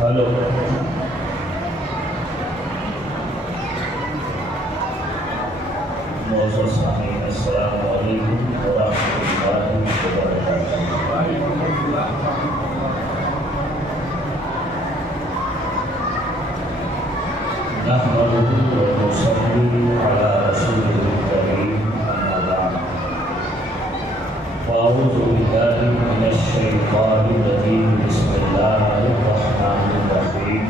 Hello معزز سامعین، السلام علیکم ورحمۃ اللہ وبرکاتہ۔ نحمده ونصلي على رسوله الكريم، أما بعد، فأعوذ بالله من الشيطان الرجيم، بسم الله الرحمن الرحيم۔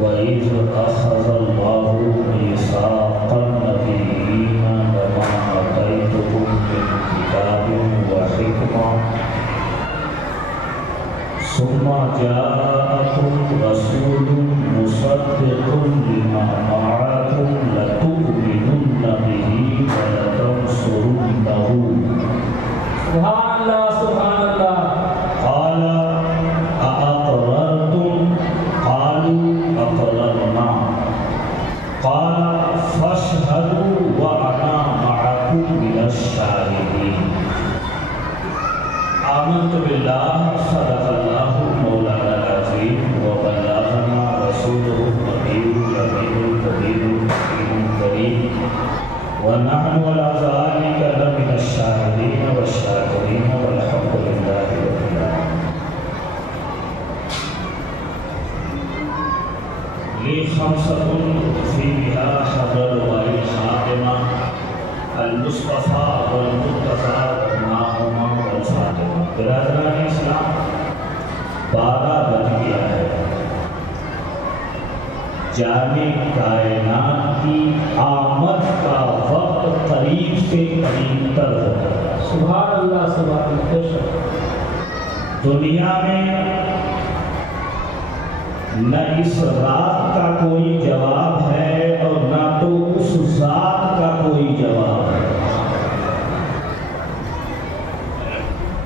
وَإِذْ أَخَذَ اللَّهُ مِيثَاقَ النَّبِيِّينَ لَمَا آتَيْتُكُم مِّن كِتَابٍ وَحِكْمَةٍ ثم جاءكم رسول مصدق لما معكم لتؤمنن به ولتنصرنه۔ سبحان اللہ سبحان اللہ۔ قال أأقررتم؟ قالوا أقررنا۔ قال فاشهدوا وأنا معكم من الشاهدين۔ آمنت بالله صدق الله مولانا العظيم وبلغنا رسوله النبي الأمين الكبير الحكيم الكريم ونحن على ذلك لمن الشاهدين والشاكرين والحمد لله رب العالمين۔ لي خمسة فيها حضر الوالي الخاتمة المصطفى والمرتضى والناهما والفاطمہ۔ برادران اسلام، 12 بج گیا ہے۔ جامع کائنات کی آمد کا وقت قریب سے قریب تر ہوتا ہے۔ سبحان اللہ سبحان اللہ۔ دنیا میں نہ اس رات کا کوئی جواب ہے اور نہ تو اس ذات کا کوئی جواب ہے۔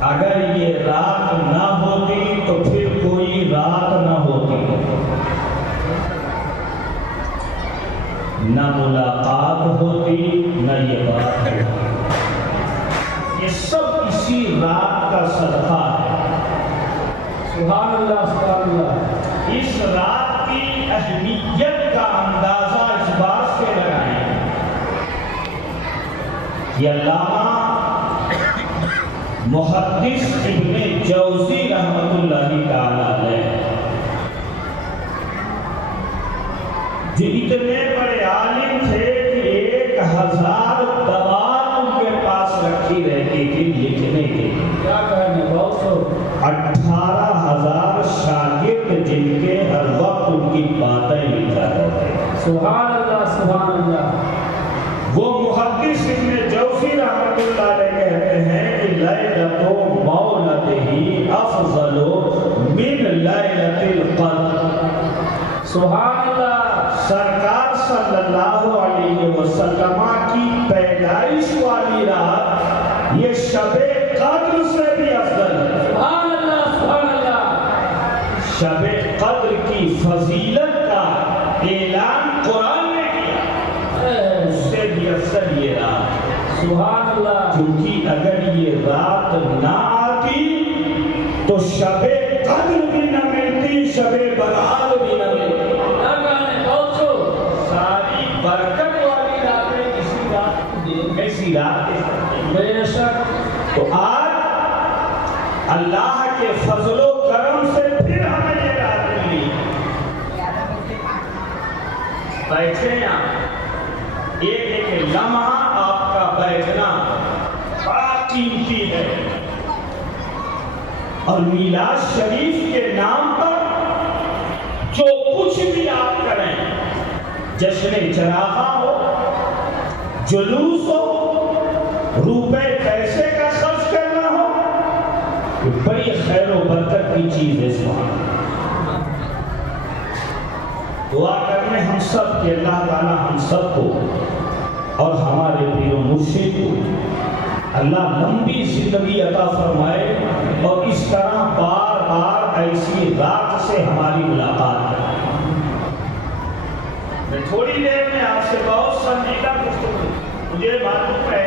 اگر یہ رات نہ ہوتی تو پھر کوئی رات نہ ہوتی، نہ ملاقات ہوتی نہ یہ بات ہوتی۔ یہ سب اسی رات کا صدقہ ہے۔ سبحان اللہ سبحان اللہ۔ اس رات کی اہمیت کا اندازہ اس بات سے لگائیں کہ علامہ محدث ابن جوزی رحمۃ اللہ تعالی علیہ جو اتنے بڑے عالم تھے کہ 1000 دوات ان کے پاس رکھی رہتی تھی لکھنے کے لیے۔ کیا کہنے، بہت سو 18,000 شاگرد جن کے ہر وقت ان کی باتیں لکھا کرتے تھے۔ سبحان اللہ سبحان اللہ۔ وہ محدث ابن جوزی رحمۃ اللہ علیہ کہتے ہیں کہ لیلۃ مولدہ افضل من لیلۃ القدر۔ سبحان اللہ۔ سرکار صلی اللہ علیہ وسلم کی پیدائش والی رات یہ شب قدر سے بھی افضل ہے۔ سبحان اللہ سبحان اللہ۔ شب قدر کی فضیلت کا اعلان قرآن نے کیا، اس سے بھی افضل یہ رات۔ سبحان اللہ۔ کیونکہ اگر یہ رات نہ آتی تو شب قدر بھی نہ ملتی، شب برات بھی نہ ملتی۔ کیا کہنے، بہت سو ساری برکت والی راتیں کسی رات کو دیں، ایسی رات کے ساتھ۔ بے شک۔ تو آج اللہ کے فضل و کرم سے پھر ہمیں یہ رات ملی۔ بیٹھے یہاں، ایک لمحہ آپ کا بیٹھنا بڑا قیمتی ہے، اور میلاد شریف کے نام پر جو کچھ بھی آپ کریں، جشن چراغاں ہو، جلوس ہو، روپے پیسے کا خرچ کرنا ہو، یہ بڑی خیر و برکت کی چیز ہے۔ دعا کرنے ہم سب کہ اللہ تعالیٰ ہم سب کو اور ہمارے پیر و مرشد کو اللہ لمبی زندگی عطا فرمائے، اور اس طرح بار بار ایسی رات سے ہماری ملاقات کرے۔ میں تھوڑی دیر میں آپ سے بہت سنجیدہ گفتگو، مجھے معلوم ہے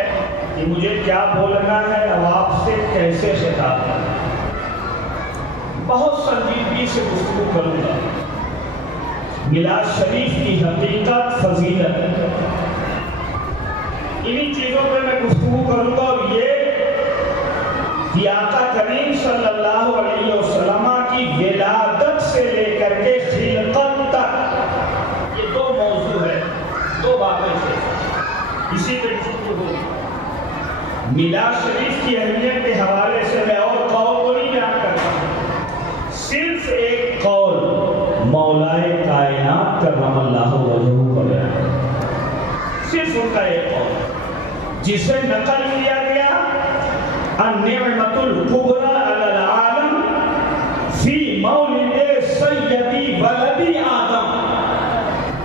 کہ مجھے کیا بولنا ہے اور آپ سے کیسے خطاب کرنا ہے، بہت سنجیدگی سے گفتگو کروں گا میلاد شریف کی حقیقت، فضیلت، انہی چیزوں پہ میں گفتگو کروں گا، اور یہ کہ آقا کریم صلی اللہ علیہ وسلم کی ولادت سے لے کر کے خلقت تک یہ دو موضوع ہے، دو باتیں سے اسی پہ گفتگو ہوگی۔ میلاد شریف کی اہمیت کے حوالے سے میں اور قول کو نہیں بیان کرتا ہوں، صرف ایک قول مولائے کائنات کرم اللہ وجہہ کا بیان، صرف ان کا ایک قول جسے نقل کیا گیا النعمت الکبری علی العالم فی مولد سیدی ولدی آدم،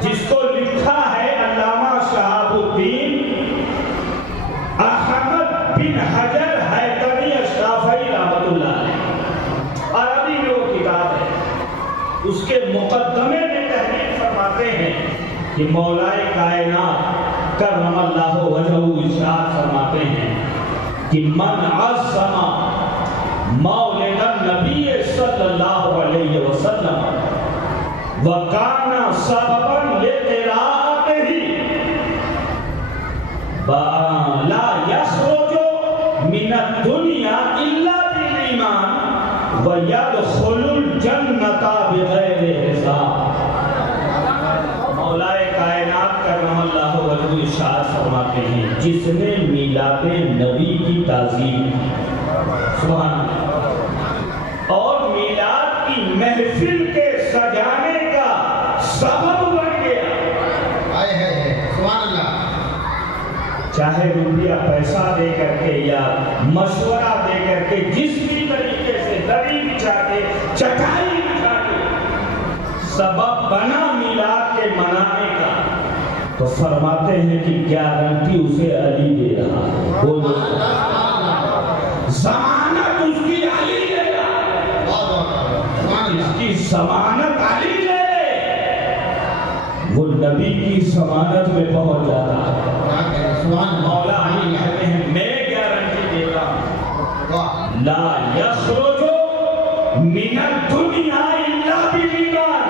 جس کو لکھا ہے علامہ شہاب الدین احمد بن حجر حیدری اشرافی رحمۃ اللہ علیہ، عربی میں وہ کتاب ہے۔ اس کے مقدمے میں تحریر فرماتے ہیں کہ مولائے کائنات کرم اللہ وجہہ ارشاد فرماتے ہیں کہ من عظم مولد النبی صلی اللہ علیہ وسلم وکان سببا لقراءتہ لا یخرج من الدنیا الا بالایمان ویدخل الجنۃ بغیر حساب۔ مولائے کائنات کرم اللہ وجہہ ارشاد فرماتے ہیں جس نے میلاد نبی کی تعظیم، سبحان اللہ، اور میلاد کی محفل کے سجانے کا سبب بن گیا، سبحان اللہ، چاہے روپیہ پیسہ دے کر کے یا مشورہ دے کر کے، جس بھی طریقے سے دری بچھا کے، چٹائی بچھا کے سبب بنا میلاد کے منانے کا، تو فرماتے ہیں کہ گارنٹی اسے علی دے رہا ہے، ضمانت اس کی علی دے رہا ہے، اس کی ضمانت علی لے لے، وہ نبی کی ضمانت میں پہنچ جاتا ہے۔ مولا علی کہتے ہیں میں گارنٹی دیتا ہوں لا یخرج من الدنیا الا بالایمان،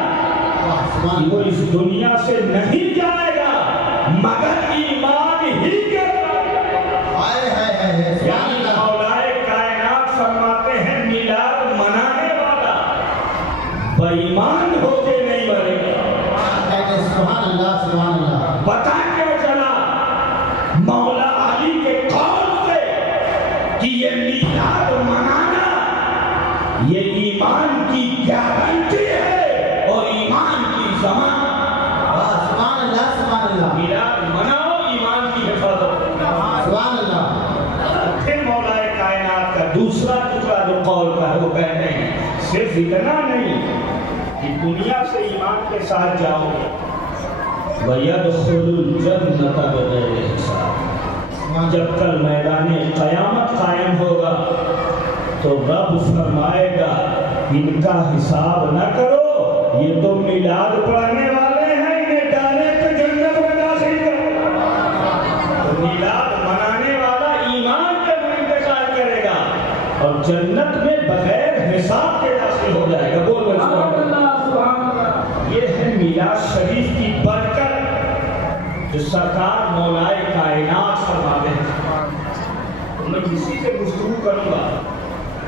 وہ اس دنیا سے نہیں جائے گا مگر ایمان ہی کے ساتھ، یعنی مولائے کائنات فرماتے ہیں میلاد منانے والا بے ایمان ہو کے نہیں مرے گا۔ سبحان اللہ، سبحان اللہ، پتہ کیا چلا مولا علی کے قول سے کہ یہ میلاد منانا یہ ایمان کی گارنٹی ہے اور ایمان کی ضمانت۔ سبحان اللہ، سبحان اللہ، میلاد مناؤ، ایمان کی حفاظت کرنا۔ سبحان اللہ۔ پھر مولا کائنات کا دوسرا ٹکڑا جو قول کا ہے وہ کہتے ہیں صرف اتنا نہیں کہ دنیا سے ایمان کے ساتھ جاؤ گے وَيَدْخُلُ الْجَنَّةَ بِغَيْرِ حِسَابٍ، جب کل میدان قیامت قائم ہوگا تو رب فرمائے گا ان کا حساب نہ کرو، یہ تو میلاد پڑھنے والے ہیں، انہیں ڈائریکٹ جنت میں داخل کرو۔ تو میلاد منانے والا ایمان کے انتقال کرے گا اور جنت میں بغیر حساب کے داخل ہو جائے گا۔ بول بول سبحان اللہ، سبحان اللہ۔ یہ ہے میلاد شریف کی برکت جو سرکار مولائے کائنات فرماتے ہیں۔ تو میں اسی سے گفتگو کروں گا،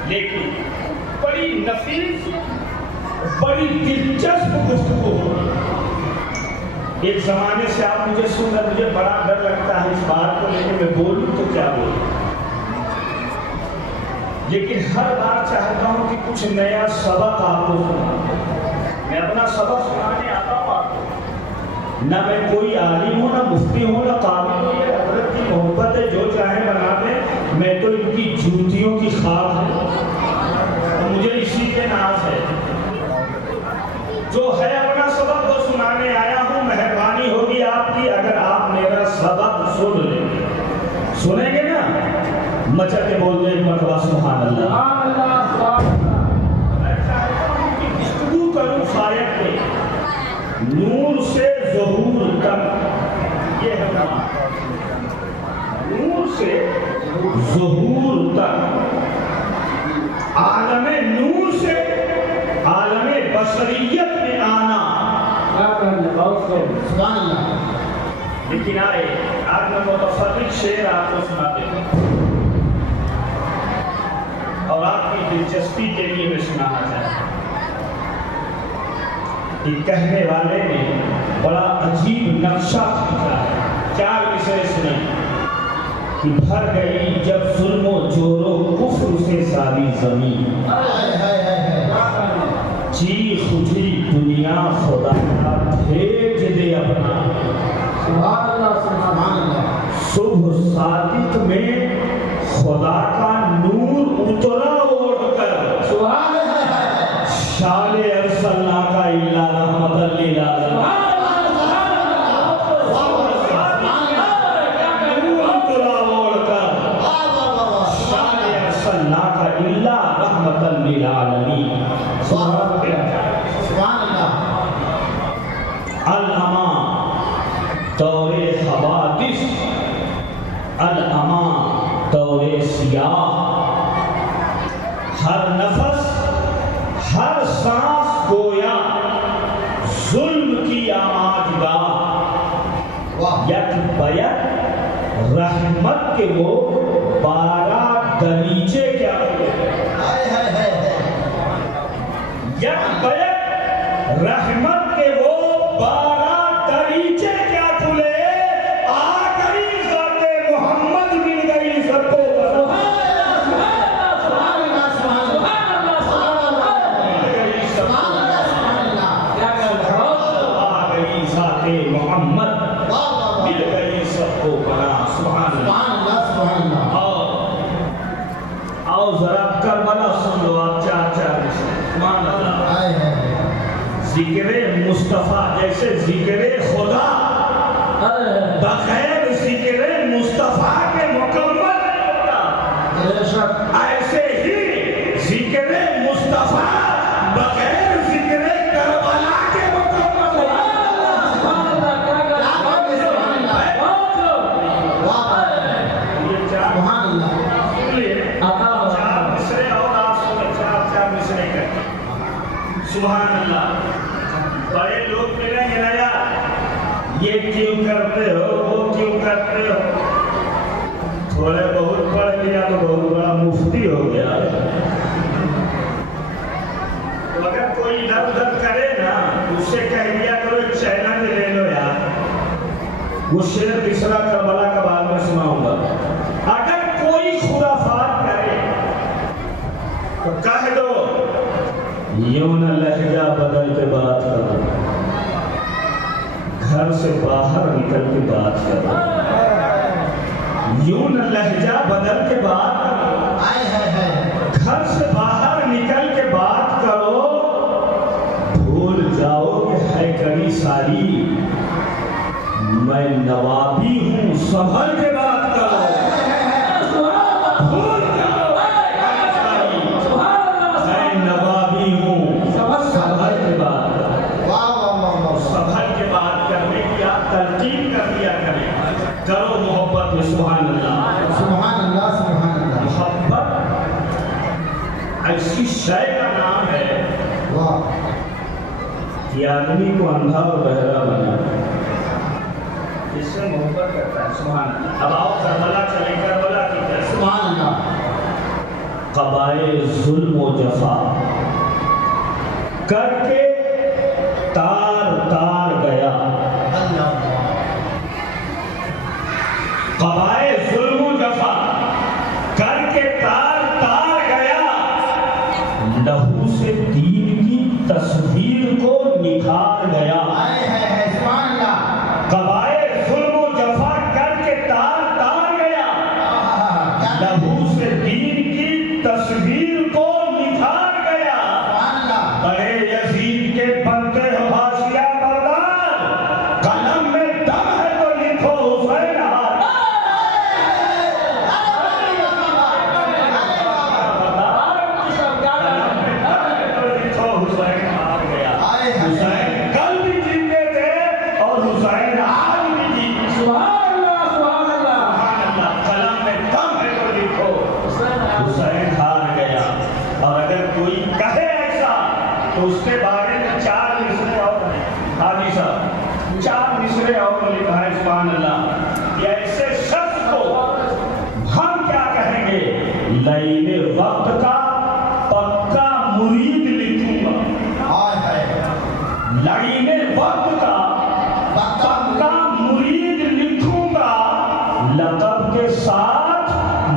لیکن بڑی نفیس، بڑی دلچسپ گفتگو ہوگی۔ ایک زمانے سے آپ مجھے سن کر مجھے بڑا ڈر لگتا ہے اس بات کو لے کے میں بولوں تو کیا بولوں، لیکن ہر بار چاہتا ہوں کہ کچھ نیا سبق آپ کو سناؤں۔ میں اپنا سبق سنانے آتا ہوں آپ کو، نہ میں کوئی عالم ہوں، نہ مفتی ہوں، نہ قابل ہوں، یہ حضرت کی محبت ہے، جو چاہیں بنا دیں، میں تو ان کی جوتیوں کی خواب ہے، مجھے اسی کے ناز ہے۔ جو ہے اپنا سبق وہ سنانے آیا ہوں، مہربانی ہوگی آپ کی اگر آپ میرا سبق سن لیں گے، سنیں گے نا، مچل کے بول دیں ایک مرتبہ سبحان اللہ۔ سبحان اللہ، سبحان اللہ۔ میں چاہتا ہوں کہ گفتگو کروں فائق پہ، نور سے ظہور تک، یہ ہے بات، نور سے ظہور تک، عالم نور سے عالم لیکن آج میں متفرق شعر آپ کو سنا دیتا ہوں اور آپ کی دلچسپی کے لیے میں سنانا چاہتا ہوں۔ ایک کہنے والے نے بڑا عجیب نقشہ کھینچا ہے، 4 مصرے سنیں کہ بھر گئی جب ظلم و جور و کفر سے ساری زمین، چیخ اٹھی دنیا خدا کا بھیج دے اپنا، سبحان اللہ سبحان اللہ۔ صبح صادق میں خدا کا نور اترا اوڑھ کر، سبحان اللہ شال ارسلنا کا الا رحمت للعالمین، نور اترا اوڑھ کر، شال ارسلنا کا الا رحمت للعالمین۔ سبحان اللہ۔ الامان دور حوادث، الامان دور سیاہ، ہر نفس ہر سانس گویا ظلم کی آماجگاہ، یک بیک رحمت کے وہ 12 دریچے کیا ہوئے، یک بیک رحمت کے وہ 12 دریچے کیا کھلے، آ گئی ذات محمد مل گئی سب کو محمد مل گئی سب کو بنا۔ سبحان اللہ۔ آؤ ذرا کربلا سن لو آپ 4 سبحان اللہ۔ ذکر مصطفیٰ جیسے ذکر خدا بغیر ذکر مصطفیٰ کے مکمل نہیں ہوتا، ایسے ہی ذکر مصطفیٰ بغیر ذکر کربلا کے مکمل ہوتا۔ سبحان اللہ۔ بڑے لوگ ملیں گے نا یار، یہ کیوں کرتے ہو وہ کیوں کرتے ہو، تھوڑے بہت پڑھ لیا تو بہت بڑا مفتی ہو گیا۔ تو اگر کوئی ادھر ادھر کرے نا اس سے کہہ دیا کرو ایک چیلنج لے لو یار، وہ شعر تیسرا کربلا کا بعد میں سناؤں گا۔ اگر کوئی خرافات کرے تو کہہ دو یوں نہ لہجہ بدل کے بات کرو، گھر سے باہر نکل کے بات کرو، یوں نہ لہجہ بدل کے بات کرو، گھر سے باہر نکل کے بات کرو، بھول جاؤ کہ ہے کڑی ساری، میں نوابی ہوں سنبھل کے بات کرو، بھول جاؤ میں نوابی ہوں سنبھل کے بات کرو۔ سنبھل کے بات کرنے کی آپ تلقین کر دیا کریں، کرو محبت میں۔ سبحان اللہ سبحان اللہ سبحان اللہ۔ محبت ایسی شے کا نام ہے کہ آدمی کو اندھا اور بہرا بنا، اس سے محبت کرتا ہے۔ سبحان اللہ۔ اب آؤ کربلا چلیں، کربلا کی طرف۔ سبحان اللہ۔ قبائل ظلم و جفا کر کے تار تار گیا، قبائل ظلم و جفا کر کے تار تار گیا، لہو سے دین کی تصویر کو نکھار گیا، سبحان اللہ۔ قبائل ظلم و جفا کر کے تار تار گیا، لہو سے دین کی تصویر کو نکھار گیا، بڑے یزید کے بنتے ہو حاشیہ بردار، قلم میں دم ہے تو لکھو حسین ہار، قلم میں دم ہے تو لکھو حسین ہار گیا۔ حسین کل بھی جیتے تھے اور حسین آج بھی جیتے۔ سبحان اللہ سبحان اللہ۔ سبحان اللہ۔ قلم میں دم ہے تو لکھو حسین ہار گیا۔ اور اگر کوئی کہے ایسا تو اس کے بارے میں 4 مصرے اور ہیں۔ حاجی صاحب 4 مصرے اور لکھا ہے۔ سبحان اللہ. یہ ایسے شخص کو ہم کیا کہیں گے؟ لعین وقت کا پکا مرید لکھوں گا. لعین وقت کا پکا مرید لکھوں گا. لقب کے ساتھ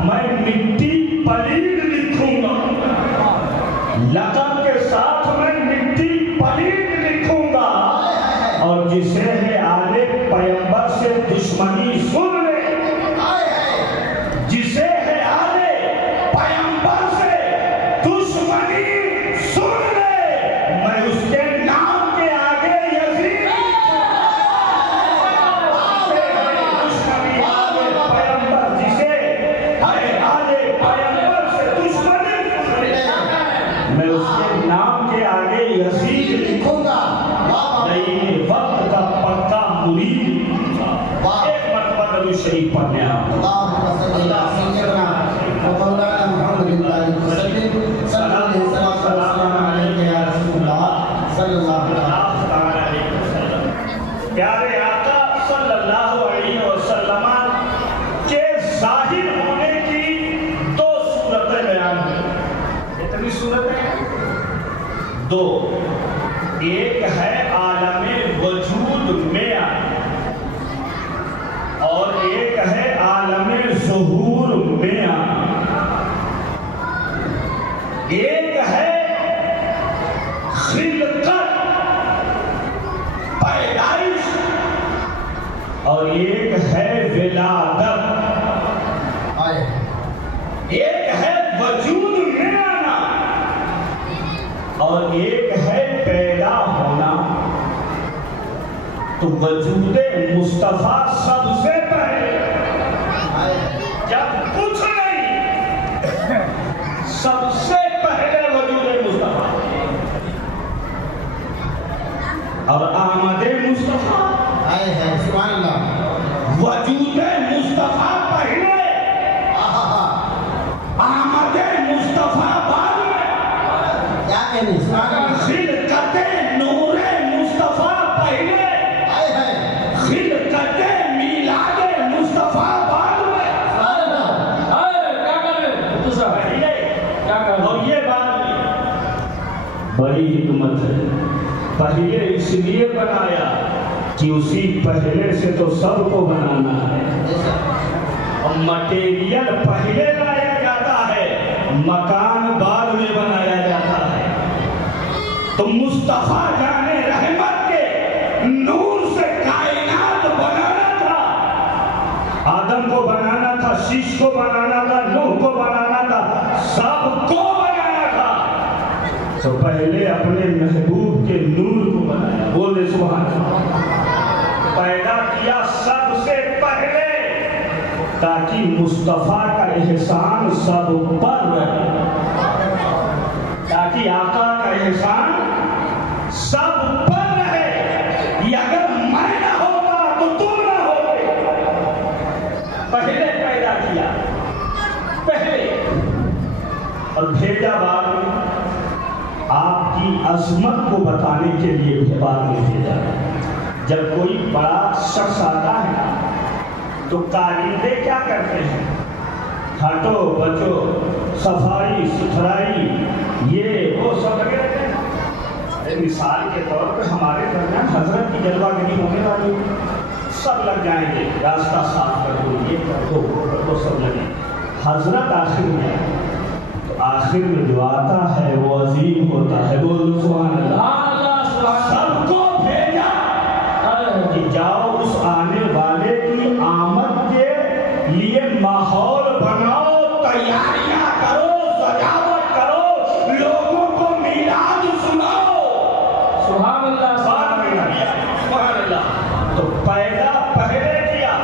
میں مٹی پلید لکھوں گا. لقب کے ساتھ میں مٹی پلید لکھوں گا. اور جسے ہے آل پیغمبر سے دشمنی سن لے، جسے ہے آل پیغمبر سے دشمنی سن لے، میں اس کے نام کے آگے یزید دشمنی آل پیغمبر، جسے ہے آل پیغمبر سے دشمنی سن لے، میں اس کے نام کے آگے یزید لکھوں گا. لعین وقت کا پکا مرید لکھوں گا. ایک مرتبہ درود شریف پڑھنے آپ. اللهم صل على سيدنا ومولانا محمد وعلى وسلم. صلى الله عليه يا رسول الله صلى الله عليه وسلم. پیارے آقا صلی اللہ علیہ وسلم کے ظاہر ہونے کی دو صورتیں بیان ہوئی. اتنی صورتیں دو. ایک ہے عالم وجود میں اور ایک ہے عالم ظہور میں. ایک ہے خلقت پیدائش اور ایک ہے ولادت. ایک ہے وجود میں آنا اور ایک ہے پیدا ہونا. تو وجود مصطفیٰ سب سے پہلے، جب کچھ نہیں سب سے پہلے وجود مصطفیٰ. اور آمد مصطفیٰ، سبحان اللہ. وجود مصطفیٰ پہلے، آمد مصطفیٰ بعد میں. کیا کہنے سبحان اللہ. خلقت نور مصطفیٰ پہلے، خلقت میلاد مصطفیٰ بعد میں. کیا کر رہے پہلے کیا کر اور یہ بات بڑی حکمت ہے. پہلے اس لیے بنایا کہ اسی پہلے سے تو سب کو بنانا ہے. اور مٹیریل پہلے لایا جاتا ہے، مکان بعد میں بنایا جاتا ہے. تو مصطفیٰ جانے رحمت کے نور سے کائنات بنانا تھا. آدم کو بنانا تھا، شیش کو بنانا تھا، نوح کو بنانا تھا، سب کو بنانا تھا. تو پہلے اپنے محبوب کے نور کو بنایا. بولے سبحان اللہ. پیدا کیا سب سے پہلے تاکہ مصطفیٰ کا احسان سب پر رہے، تاکہ آقا کا احسان سب پر رہے. یہ اگر میں نہ ہوتا تو تم نہ ہوتے. پہلے پیدا کیا پہلے اور بھیجا بعد میں. آپ کی عظمت کو بتانے کے لیے بعد میں بھیجا. جب کوئی بڑا شخص آتا ہے تو کارندے کیا کرتے ہیں؟ ہٹو بچو، صفائی ستھرائی، یہ وہ سب لگے رہتے ہیں. مثال کے طور پہ ہمارے درمیان حضرت کی جلوہ گری ہونے والی، سب لگ جائیں گے، راستہ صاف کر دو، یہ کر دو، وہ کر دو، سب لگے. حضرت آخر میں، تو آخر میں جو آتا ہے وہ عظیم ہوتا ہے. بولو سبحان اللہ. سب کو بھیجا کہ جاؤ اس آنے والے کی آمد کے لیے ماحول بناؤ، تیاریاں کرو، سجاوٹ کرو، لوگوں کو میلاد سناؤ. سبحان اللہ. سبحان اللہ. تو پیدا پہلے کیا،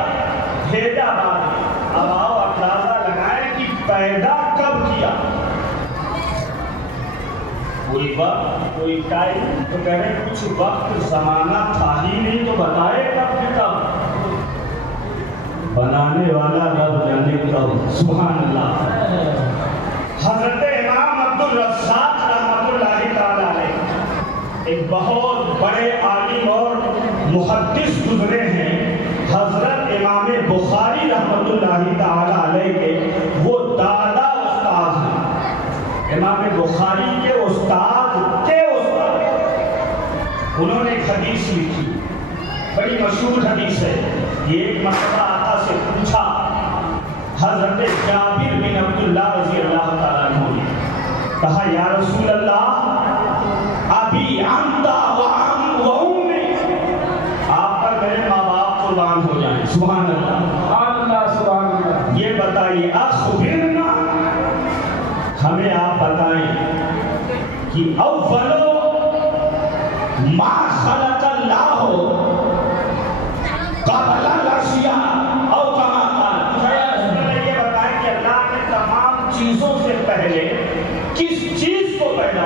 بھیجا بعد میں. اب آؤ اندازہ لگائیں کہ پیدا کب کیا. کوئی وقت کوئی ٹائم تو کہے کچھ وقت زمانہ تھا ہی نہیں تو بتائے کب کہ کب. بنانے والا رب جانے کب. سبحان اللہ. حضرت امام عبدالرزاق رحمۃ اللہ تعالی علیہ ایک بہت بڑے عالم اور محدث گزرے ہیں. حضرت امام بخاری رحمۃ اللہ تعالی علیہ کے وہ دادا استاد ہیں، امام بخاری کے استاد کے استاد، انہوں نے ایک حدیث لکھی، بڑی مشہور حدیث ہے۔ یہ ایک مرتبہ آقا سے پوچھا حضرت جابر بن عبداللہ رضی اللہ تعالیٰ عنہ نے، کہا یا رسول اللہ ابی انت و امی، آپ پر میرے ماں باپ قربان ہو جائیں، سبحان اللہ سبحان اللہ سبحان اللہ۔ یہ بتائیے اخبرنا، ہمیں آپ بتائیں کہ اولو ما خلق اللہ قبل الاشیاء او کما قال، یہ بتائیں کہ اللہ نے تمام چیزوں سے پہلے کس چیز کو پیدا کیا؟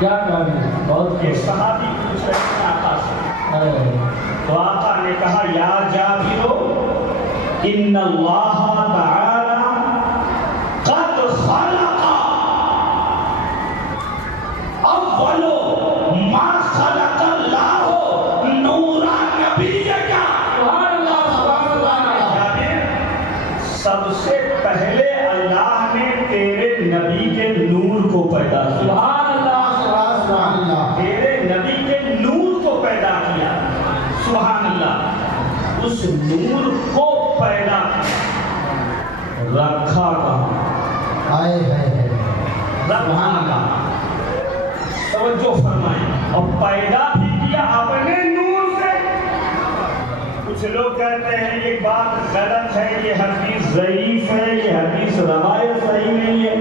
کیا کہا بہت ایک صحابی پوچھ رہے ہیں آقا سے، تو آقا نے کہا یا جابر ان اللہ تعالی قد خلق اول ما خلق اللہ نور نبی کا، سبحان اللہ سبحان اللہ۔ جابر سب سے پہلے اللہ نے تیرے نبی کے نور کو پیدا کیا، سبحان اللہ سبحان اللہ۔ تیرے نبی کے نور کو پیدا کیا، سبحان اللہ۔ اس نور کو پیدا رکھا کہاں؟ ہائے ہائے سبحان اللہ، توجہ فرمائیں، اور پیدا بھی کیا اپنے نور سے۔ کچھ لوگ کہتے ہیں یہ بات غلط ہے، یہ حدیث ضعیف ہے، یہ حدیث روایت صحیح نہیں ہے۔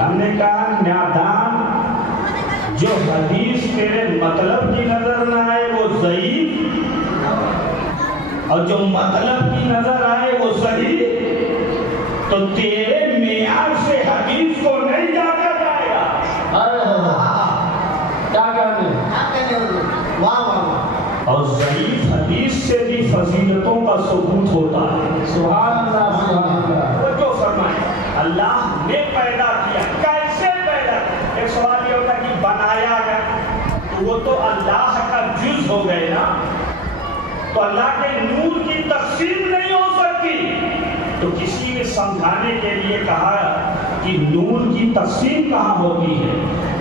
ہم نے کہا نادان، جو حدیث تیرے مطلب کی نظر نہ آئے وہ ضعیف، اور جو مطلب کی نظر آئے وہ صحیح، تو تیرے معیار سے حدیث کو نہیں جانچا جائے گا۔ کیا کہنے؟ واہ واہ۔ اور ضعیف حدیث سے بھی فضیلتوں کا ثبوت ہوتا ہے، سبحان اللہ سبحان اللہ۔ وہ جو فرمائے اللہ نے پیدا کیا، کیسے پیدا کیا؟ ایک سوال یہ ہوتا ہے کہ بنایا گیا، تو وہ تو اللہ کا جز ہو گئے نا، تو اللہ کے نور کی تقسیم نہیں ہو سکتی۔ تو کسی نے سمجھانے کے لیے کہا کہ نور کی تقسیم کہاں ہوتی ہے؟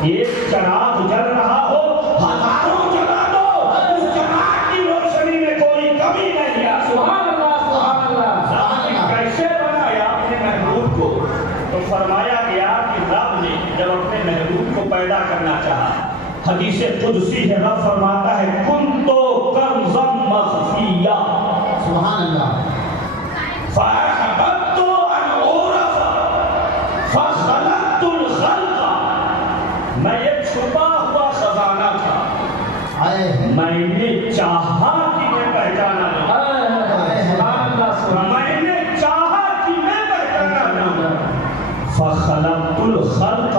ایک چراغ جل رہا ہو، ہزاروں جلا دو، اس چراغ کی روشنی میں کوئی کمی نہیں ہے۔ سبحان اللہ سبحان اللہ۔ رب نے کیسے بنایا اپنے محبوب کو؟ تو فرمایا گیا کہ رب نے جب اپنے محبوب کو پیدا کرنا چاہا، حدیث قدسی ہے، رب فرماتا ہے کنت کنزا مخفیا، سبحان اللہ۔ فاحببت ان اعرف فخلقت الخلق، میں ایک چھپا ہوا خزانہ تھا، ہائے ہائے۔ میں نے چاہا کہ میں پہچانا جاؤں، سبحان اللہ سبحان اللہ۔ میں نے چاہا کہ میں پہچانا جاؤں، فخلقت الخلق،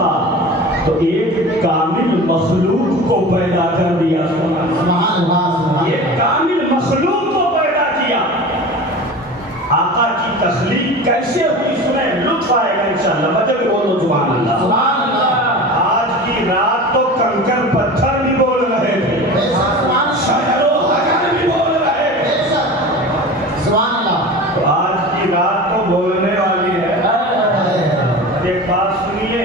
تو ایک کامل مخلوق کو پیدا کر دیا۔ سبحان اللہ سبحان ایک اللہ۔ کامل مخلوق کو پیدا کیا۔ آقا کی تخلیق کیسے ہوئی سنیں، لطف آئے گا انشاءاللہ، وجہ بھی بولو سبحان اللہ۔ سبحان اللہ۔ آج کی رات تو کنکر پتھر بھی بول رہے تھے، بے شک سبحان اللہ۔ شجر و حجر بھی بول رہے تھے، بے شک سبحان اللہ۔ تو آج کی رات تو بولنے والی ہے۔ ہائے ہائے۔ ایک بات سنیے،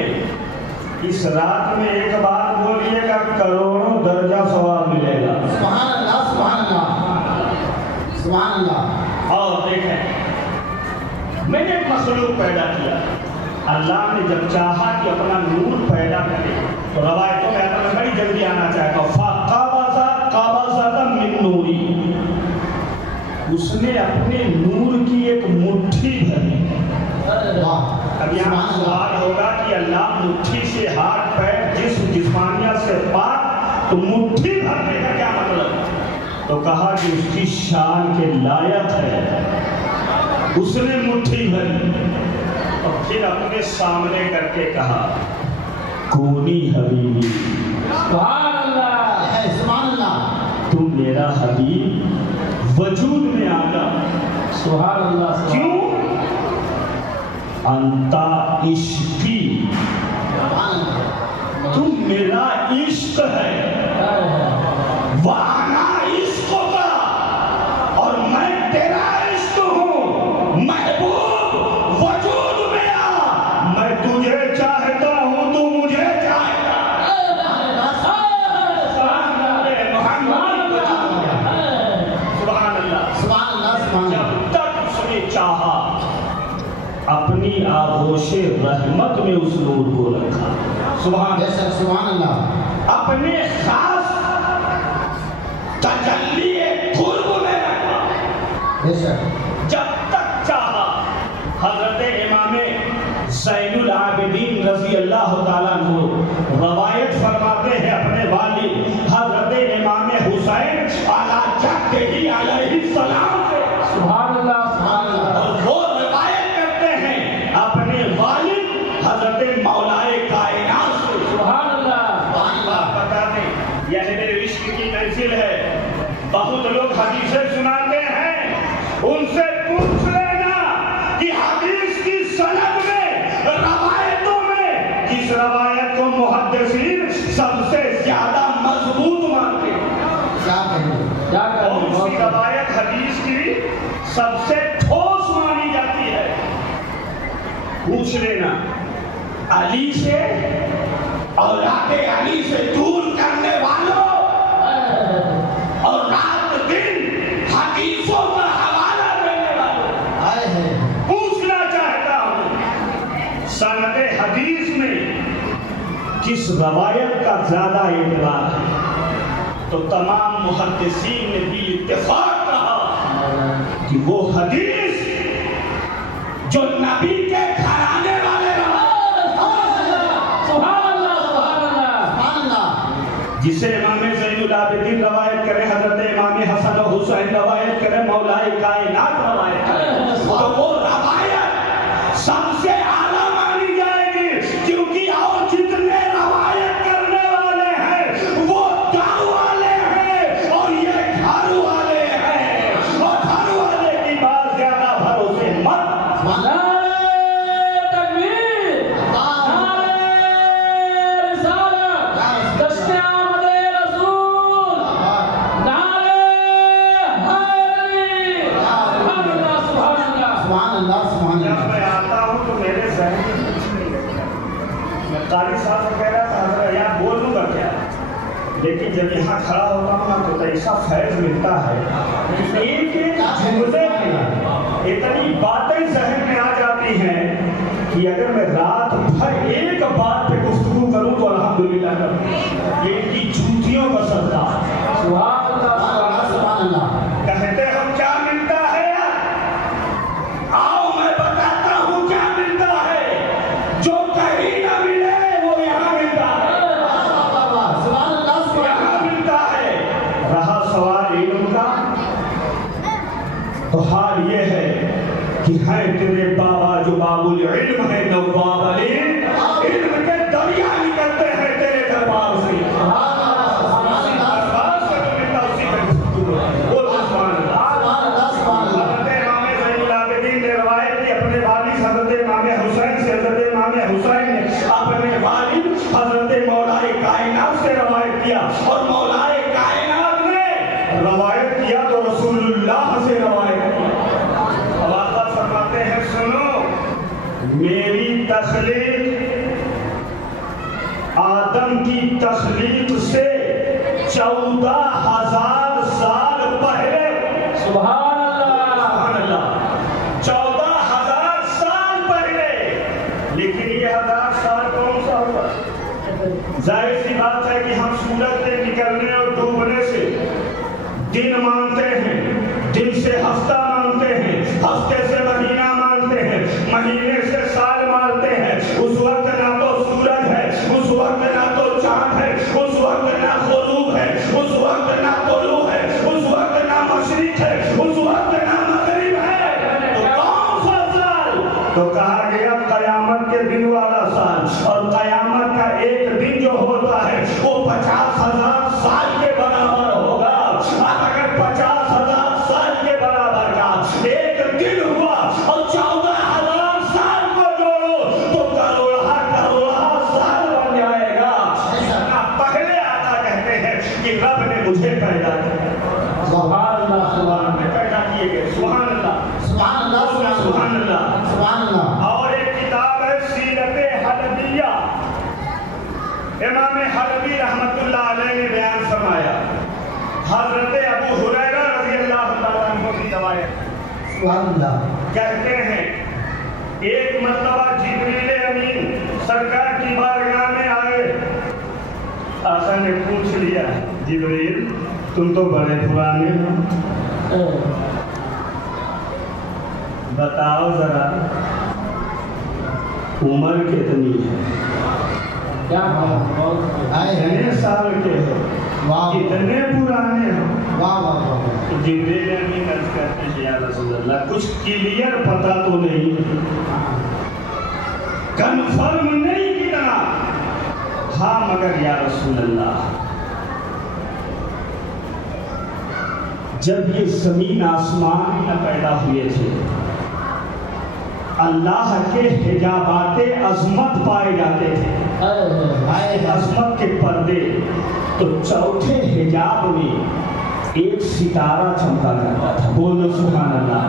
اس رات میں ایک بات بولیے گا کروڑوں درجہ ثواب ملے گا۔ سبحان اللہ سبحان اللہ سبحان اللہ۔ اور دیکھیں، میں نے ایک مخلوق پیدا کیا، اللہ نے جب چاہا کہ اپنا نور پیدا کرے، تو روایتوں میں آتا ہے، بڑی جلدی آنا چاہے گا، فَقَبَضَ مِن نُورِهِ، اس نے اپنے نور کی ایک مٹھی بھری۔ واہ۔ اب یہاں سوال ہوگا کہ اللہ مٹھی سے ہاتھ پیر جسم جسمانیت سے پاک، تو مٹھی بھرنے کا کیا مطلب؟ تو کہا کہ اس کی شان کے لائق ہے، اس نے مٹھی بھری، اور پھر اپنے سامنے کر کے کہا کونی حبیبی، سبحان اللہ۔ سبحان اللہ۔ تم میرا حبیب وجود میں آ جا۔ سبحان اللہ۔ کیوں؟ انتا عشقی، سبحان اللہ۔ تم میرا عشق ہے، وانا عشق کا، اور میں تیرا عشق ہوں۔ سبحان بے شک سبحان اللہ اپنے خاص تجلی قرب میں رکھا، بے شک جب تک چاہا۔ حضرت امام زین العابدین رضی اللہ تعالیٰ عنہ روایت فرماتے ہیں اپنے والد حضرت امام حسین علی جدہ علیہ السلام سے، سبحان اللہ سبحان اللہ اور وہ روایت کرتے ہیں اپنے والد حضرت مولائے کائنات سے، سبحان اللہ آپ بتا دیں یہ میرے عشق کی محفل ہے، بہت لوگ حدیثیں سناتے ہیں، ان سے پوچھ لینا کہ حدیث کی سند میں روایتوں میں کس روایت کو محدثین سب سے زیادہ مضبوط مانتے ہیں، کیا کہیں کیا کون سی کریں روایت حدیث کی سب سے ٹھوس مانی جاتی ہے، پوچھ لینا۔ علی سے اولاد علی سے دور کرنے والوں اور رات دن حدیثوں کا حوالہ دینے والوں، آئے ہیں پوچھنا چاہتا ہوں سند حدیث میں کس روایت کا زیادہ اعتبار ہے؟ تو تمام محدثین نے بھی اتفاق کہا کہ وہ حدیث جو نبی کے گھرانے والے سبحان اللہ سبحان اللہ سبحان اللہ جسے امام زین العابدین روایت کرے، حضرت امام حسن و حسین روایت کرے، مولائے کائنات روایت کرے، تو وہ روایت سب سے اعلیٰ مانی جائے گی، کیونکہ اور جتنے روایت کرنے والے ہیں وہ گھر والے ہیں اور یہ گھر والے ہیں، اور گھر والے کی بات زیادہ بھروسے مت۔ نعرہ تکبیر، نعرہ رسالت، جشن آمد رسول، نعرہ حیدری، سبحان اللہ سبحان اللہ سبحان اللہ سبحان جب اللہ میں آتا ہوں تو میرے ذہن میں کچھ نہیں لگتا، میں قاری صاحب سے کہہ رہا تھا حضرت یہاں بول لوں گا کیا، لیکن جب یہاں کھڑا ہوتا ہوں نا تو ایسا فیض ملتا ہے، ایک ایک جملے میں اتنی باتیں ذہن میں آ جاتی ہیں کہ اگر میں رات بھر ایک بات پہ گفتگو کروں تو الحمدللہ کروں، یہ ان کی جوتیوں کا صدقہ ہے۔ سبحان اللہ سبحان اللہ کہتے ہم کیا ملتا ہے یار، آؤ میں بتاتا ہوں کیا ملتا ہے، جو کہیں نہ ملے وہ یہاں ملتا ہے، سبحان اللہ سبحان یہاں ملتا ہے۔ رہا سوال علم کا تو حال یہ ہے کہ ہے تیرے بابا جو باب العلم ہے، نواب علی علم کے دریا نکلتے ہیں تیرے دربار سے، اسی دربار سے جو ملتا اسی پہ گفتگو ہے، وہ سبحان اللہ۔ سبحان اللہ حضرت امام زین العابدین نے روایت کی اپنے والد حضرت امام حسین سے، حضرت امام حسین نے اپنے والد حضرت مولائے کائنات سے روایت کیا، اور مولائے کائنات نے روایت کیا تو رسول اللہ سے روایت کیا۔ اب آقا فرماتے ہیں سنو، میری تخلیق آدم کی تخلیق سے 14,000 سال پہلے، سبحان اللہ سبحان اللہ، 14,000 سال پہلے، لیکن یہ 1000 سال کون سا ہوا؟ ظاہر سی بات ہے کہ ہم سورج کے نکلنے اور ڈوبنے سے دن مانتے ہیں، دن سے ہفتہ مانتے ہیں، ہفتے سے مہینہ مانتے ہیں، مہینے سے سال مانتے ہیں، اس وقت نہ تو سورج ہے، اس وقت نہ تو چاند ہے، اس وقت نہ غروب ہے، اس وقت نہ طلوع ہے، اس وقت نہ مشرق ہے، اس وقت نہ مغرب ہے، تو کون سا سال؟ تو کہا گیا قیامت کے دن والا سال، اور قیامت کا ایک دن جو ہوتا ہے وہ 50,000 سال کے برابر ہوگا۔ اب اگر 50,000 سال کے برابر کا ایک دن ہوا اور 14,000 سال کو جوڑو تو کروڑا سال بن جائے گا۔ پہلے آقا کہتے ہیں کہ رب نے مجھے پیدا کیا، سبحان اللہ سبحان میں پیدا کیے گئے، سبحان اللہ سبحان اللہ سبحان اللہ۔ سبحان اللہ اور ایک کتاب ہے سیرت حلبیہ، امام حلبی رحمت اللہ علیہ نے بیان فرمایا، حضرت ابو ہریرہ رضی اللہ تعالیٰ عنہ کی روایت، سبحان اللہ کہتے ہیں ایک مرتبہ جبریل امین سرکار کی بارگاہ میں آئے. آقا نے پوچھ لیا جبریل تم تو بڑے پرانے ہو, بتاؤ ذرا عمر کتنی ہے, کیا کتنے سال کے ہو, کتنے پرانے ہو. واہ واہ واہ. جبریل امین عرض کرتے ہیں یا رسول اللہ کچھ کلیئر پتہ تو نہیں, کنفرم نہیں کیا. ہاں مگر یا رسول اللہ جب یہ زمین آسمان نہ پیدا ہوئے تھے اللہ کے حجابات عظمت پائے جاتے تھے, عظمت کے پردے. تو چوتھے حجاب میں ایک ستارہ چمکا کرتا تھا, بولو سبحان اللہ.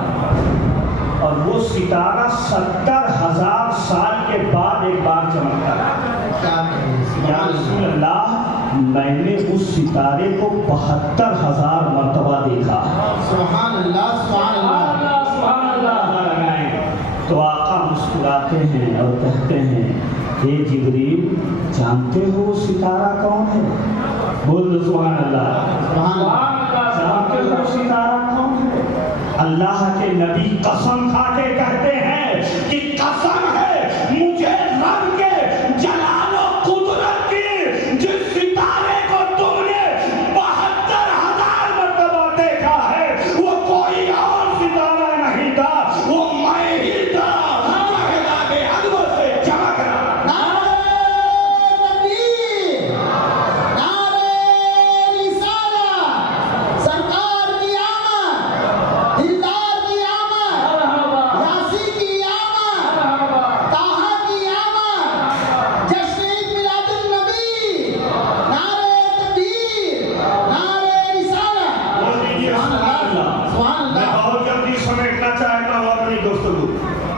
اور وہ ستارہ 70,000 سال کے بعد ایک بار چمکتا تھا. یا رسول اللہ میں نے اس ستارے کو 72,000 مرتبہ دیکھا. سبحان اللہ سبحان اللہ سبحان اللہ. تو آقا مسکراتے ہیں اور کہتے ہیں اے جبریل جانتے ہو وہ ستارہ کون ہے؟ بول دو سبحان اللہ. سبحان اللہ. جانتے ہو وہ ستارہ کون ہے؟ اللہ کے نبی قسم کھا کے کہتے ہیں کہ قسم ہے مجھے رب کے جلال و قدرت کی, جس ستارے کو تم نے 72,000 مرتبہ دیکھا ہے وہ کوئی اور ستارہ نہیں تھا, وہ میں ہی تھا.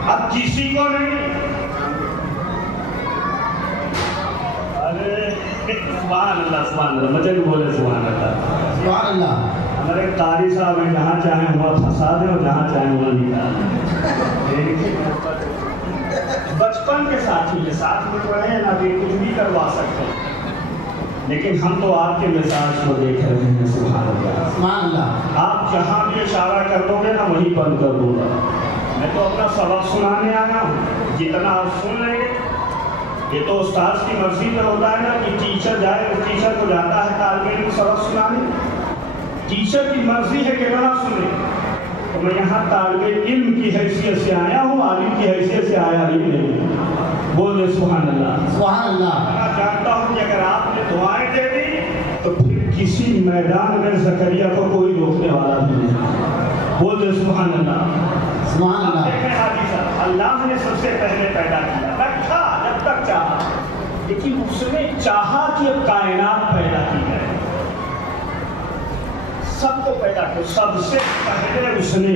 اب کسی کو نہیں, ارے سبحان اللہ سبحان اللہ, مجھے بھی بولے سبحان اللہ سبحان اللہ. ہمارے قاری صاحب ہیں جہاں چاہیں وہاں پھنسا دیں اور جہاں چاہیں وہاں نکال دیں. بچپن کے ساتھی یہ ساتھ میں پڑھے ہیں نا, کچھ بھی کروا سکتے ہیں, لیکن ہم تو آپ کے مزاج کو دیکھ رہے ہیں. سبحان اللہ سبحان اللہ. آپ جہاں بھی اشارہ کر دو گے نا وہیں بند کر دوں گا. میں تو اپنا سبق سنانے آیا ہوں, جتنا آپ سن لیں گے. یہ تو استاد کی مرضی پہ ہوتا ہے نا کہ ٹیچر جائے, اس ٹیچر کو جاتا ہے طالب علم سبق سنانے, ٹیچر کی مرضی ہے کتنا سنے. تو میں یہاں طالب علم کی حیثیت سے آیا ہوں, عالم کی حیثیت سے آیا ہی نہیں. بول دے سبحان اللہ سبحان اللہ. میں جانتا ہوں کہ اگر آپ نے دعائیں دے دی تو پھر کسی میدان میں زکریا کو کوئی روکنے والا بھی نہیں. بول دے سبحان اللہ سبحان اللہ. دیکھیں حاجی صاحب, اللہ نے سب سے پہلے پیدا کیا, رکھا جب تک چاہا, لیکن اس نے چاہا کہ اب کائنات پیدا کی جائے, سب کو پیدا کیا. سب سے پہلے اس نے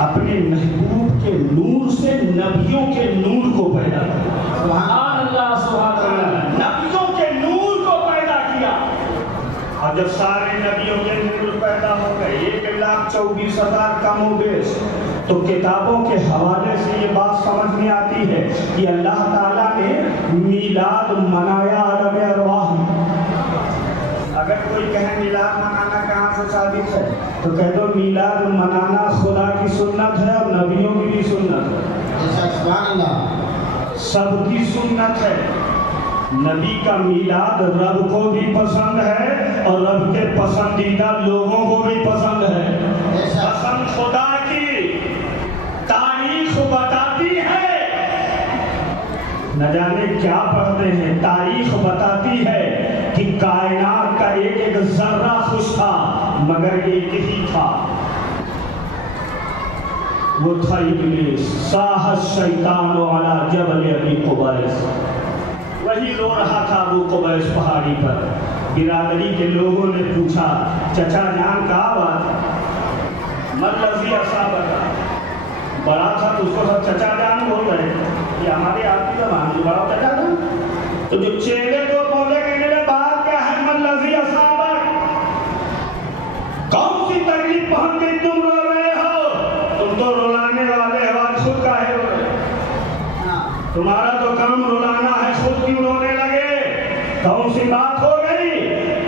اپنے محبوب کے نور سے نبیوں کے نور کو پیدا کیا. سبحان اللہ سبحان اللہ. نبیوں کے نور کو پیدا کیا. اور جب سارے نبیوں کے نور پیدا ہو گئے, 1,24,000 کم و بیش, تو کتابوں کے حوالے سے یہ بات سمجھ میں آتی ہے کہ اللہ تعالیٰ نے میلاد منایا عالم ارواح میں. اگر کوئی کہے میلاد منانا کہاں سے ثابت ہے تو کہہ دو میلاد منانا خدا کی سنت ہے اور نبیوں کی بھی سنت ہے. سبحان اللہ. سب کی سنت ہے. نبی کا میلاد رب کو بھی پسند ہے اور رب کے پسندیدہ لوگوں کو بھی پسند ہے. قسم خدا کی تاریخ بتاتی ہے, نہ جانے کیا پڑھتے ہیں, تاریخ بتاتی ہے کہ کائنات کا ایک ایک ذرہ خوش تھا مگر ایک ہی تھا, وہ تھا ابلیس. صاح الشیطان علی جبل ابی قبیس, وہی رو رہا تھا ابو قبیس پہاڑی پر. برادری کے لوگوں نے پوچھا چچا جان کہا بات, مطلبی اصابہ بڑا تھا تو اس کو سب چچا جان بول رہے, یہ ہمارے آپ کی زبان جو بڑا چچا جان. تو جو چہرے کو بولے کہ میرے بات کیا ہے, مطلبی اصابہ کون سی تکلیف پہنچ کے تم رو رہے ہو, تم تو رلانے والے ہو, خود کا ہے رو رہے. کون سی بات ہو گئی؟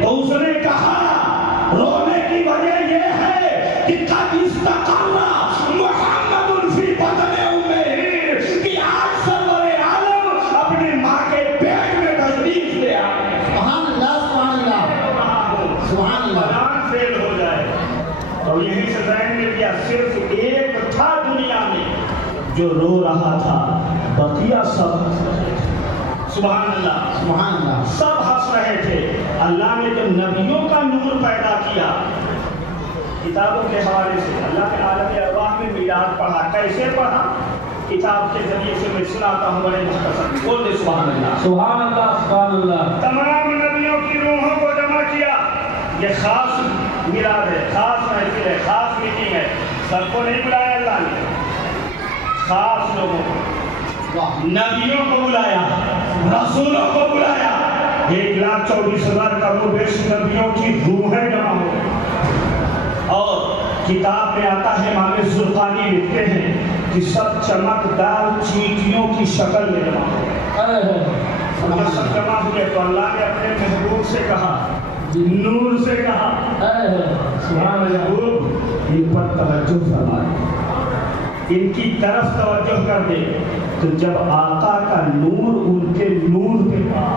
تو اس نے کہا رونے کی وجہ یہ ہے کہ قد استقر محمد فی بدن امہ کہ آج سرور عالم اپنی ماں کے پیٹ میں تشریف لے آئے۔ سبحان اللہ سبحان اللہ سبحان اللہ۔ بیان فیل ہو جائے تو یہی سے ذہن میں کیا صرف ایک تھا دنیا میں جو رو رہا تھا، بقیہ سب ہنس رہے تھے۔ سبحان اللہ سبحان اللہ۔ سب ہنس رہے تھے۔ اللہ نے جو نبیوں کا نور پیدا کیا کتابوں کے حوالے سے، اللہ نے عالم ارواح میں میلاد پڑھا، کیسے پڑھا؟ کتاب کے ذریعے سے میں سناتا ہوں بڑے مختصر، بول دے سبحان اللہ۔ سبحان اللہ سبحان اللہ۔ تمام نبیوں کی روحوں کو جمع کیا، یہ خاص میلاد ہے، خاص محفل ہے، خاص میٹنگ ہے، سب کو نہیں بلایا اللہ نے، خاص لوگوں کو، نبیوں کو بلایا، رسولوں کو بلایا۔ 1,24,000 کروڑ بیش نبیوں کی روحیں جمع ہو گئی، اور کتاب میں آتا ہے، امام زرقانی لکھتے ہیں کہ سب چمکدار چینٹیوں کی شکل میں جمع ہو گئے۔ جب سب جمع ہوئے تو اللہ نے اپنے محبوب سے کہا، نور سے کہا، محبوب ان پر توجہ فرمائے، ان کی طرف توجہ کر دے۔ تو جب آقا کا نور ان کے نور پہ پڑا،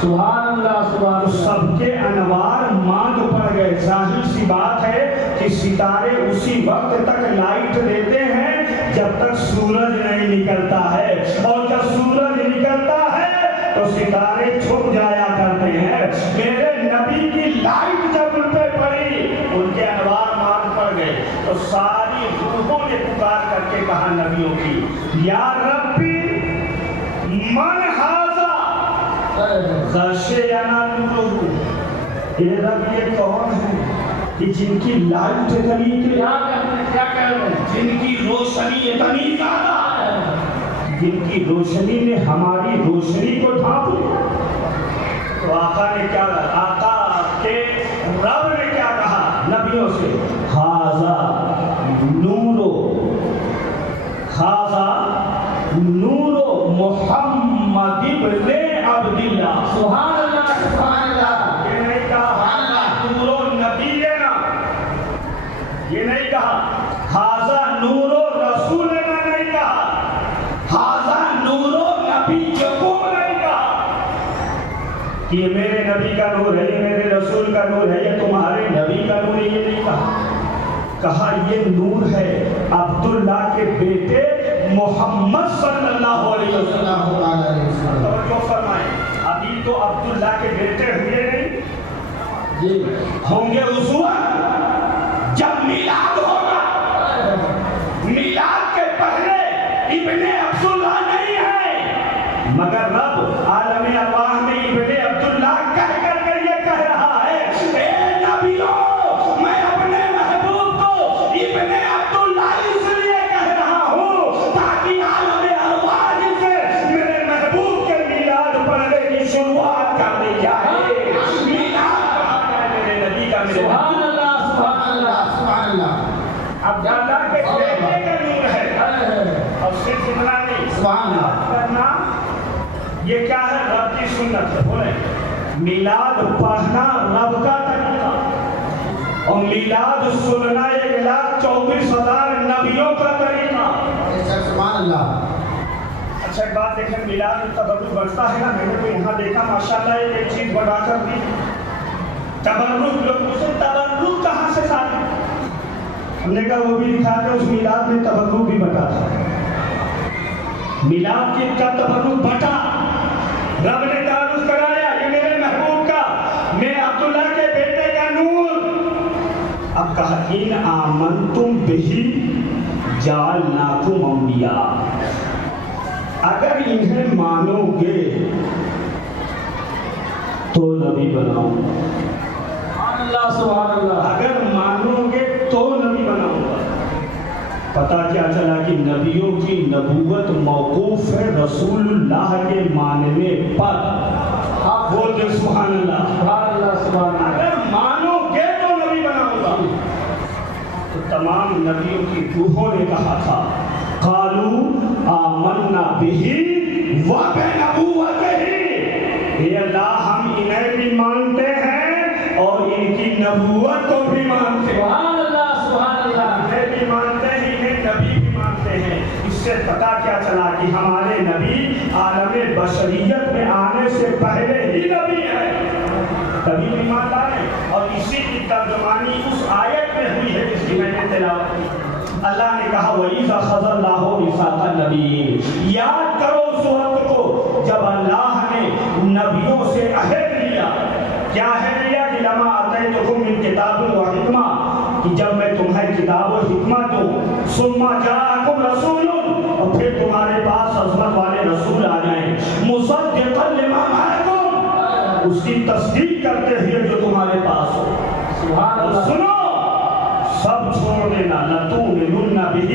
سبحان اللہ سبحان تو اللہ۔ سب کے انوار ماند پڑ گئے۔ ظاہر سی بات ہے کہ ستارے اسی وقت تک لائٹ دیتے ہیں جب تک سورج نہیں نکلتا ہے، اور جب سورج نکلتا ہے تو ستارے چھپ جایا کرتے ہیں۔ میرے نبی کی لائٹ جب ان پہ پڑی، ان کے انوار ماند پڑ گئے، تو ساری روحوں نے پکار کر کے کہا نبیوں کی، یا ربی من ھذا غشینا نورہ، اے رب یہ کون ہے کہ جن کی لائٹ اتنی کیا کہہ رہے ہیں؟ جن کی روشنی اتنی زیادہ ہے، جن کی روشنی نے ہماری روشنی کو ڈھانپ لیا۔ تو آقا نے کیا کہا؟ آقا کے رب نے کیا کہا نبیوں سے؟ ھذا نورو، ھذا نورو محمد ابن عبداللہ۔ سبحان اللہ سبحان اللہ۔ یہ نہیں کہا نورو نبی ہے نا، یہ نہیں کہا ھذا نورو رسول نا، نہیں کہا ھذا نورو نبی یکم، نہیں کہا کہ یہ میرے نبی کا نور ہے، یہ میرے رسول کا نور ہے، یہ تمہارے نبی کا نور ہے، یہ نہیں کہا یہ نور ہے عبداللہ کے بیٹے محمد صلی اللہ علیہ وسلم۔ توجہ فرمائیں، ابھی تو عبداللہ کے بیٹے ہوئے نہیں، جی ہوں گے اسوہ جب میلاد ہوگا۔ میلاد کے پہلے ابن عبداللہ نہیں ہے، مگر رب عالم ارواح میں ابن عبداللہ کہہ کر کے یہ کہہ رہا ہے، اے نبیوں میں اپنے محبوب کو ابن عبداللہ اس لیے کہہ رہا ہوں تاکہ عالم ارواح سے میرے محبوب کے میلاد پڑھنے کی شروعات کر دی جائے۔ میلاد پڑھا جائے میرے نبی کا، میرے سبحان اللہ سبحان اللہ سبحان اللہ۔ اب اللہ کے بیٹے کا نور ہے، اور صرف اتنا نہیں، سبحان اللہ۔ کرنا یہ کیا ہے؟ رب کی سنت ہے۔ بولے میلاد پڑھنا رب کا طریقہ، اور میلاد سننا 1,24,000 نبیوں کا طریقہ۔ سبحان اللہ۔ اچھا ایک بات دیکھیں، میلاد میں تبرک بڑھتا ہے نا، میں نے تو یہاں دیکھا ماشاءاللہ ایک چیز بڑھا کر دی، تبرک۔ لوگ پوچھتے تبرک کہاں سے ساتھ؟ ہم نے کہا وہ بھی دکھاتے اس میلاد میں تبرک بھی بٹا تھا، میلاد کی کا تبرک بٹا، رب نے تعارف کرایا یہ میرے محبوب کا، میں عبداللہ کے بیٹے کا نور۔ اب کہا ان آمنتم بہی جعلناکم انبیاء، اگر انہیں مانو گے تو نبی بناؤں گا، سبحان اللہ سبحان اللہ۔ اگر مانو گے تو نبی بناؤں گا۔ پتہ کیا چلا کہ نبیوں کی نبوت موقوف ہے رسول اللہ کے ماننے پر۔ آپ بول دے سبحان اللہ۔ سبحان اللہ سبحان اللہ۔ اگر مانو گے تو نبی بناؤں گا۔ تو تمام نبیوں کی روحوں نے کہا تھا قالوا آمنا بہ وبنبوتہ، اے اللہ ہم ان بھی مانتے ہیں اور ان کی نبوت کو بھی مانتے ہیں. سبحان اللہ سبحان اللہ. یہ بھی مانتے ہیں, انہیں نبی بھی مانتے ہیں. اس سے پتہ کیا چلا کہ ہمارے نبی عالم بشریت میں آنے سے پہلے ہی نبی ہے, تبھی بھی ایماندار ہے. اور اسی کی ترجمانی اس آیت میں ہوئی ہے جس کی میں نے تلاوت کی. اللہ نے کہا وَإِذَا أَخَذَ اللَّهُ مِيثَاقَ النَّبِيِّينَ, یاد کرو اس وقت کو جب اللہ نے نبیوں سے عہد لیا. کیا عہد لیا؟ کہ لما آتیتکم من کتاب و حکمہ, کہ جب میں تمہیں کتاب و حکمت دوں, ثم جاءکم رسول, اور پھر تمہارے پاس عظمت والے رسول آ جائیں, مصدقا لما معکم, اس کی تصدیق کرتے ہوئے جو تمہارے پاس ہو. سبحان اللہ. سنو, سب چھوڑ دینا, لَتُؤْمِنُنَّ بِهِ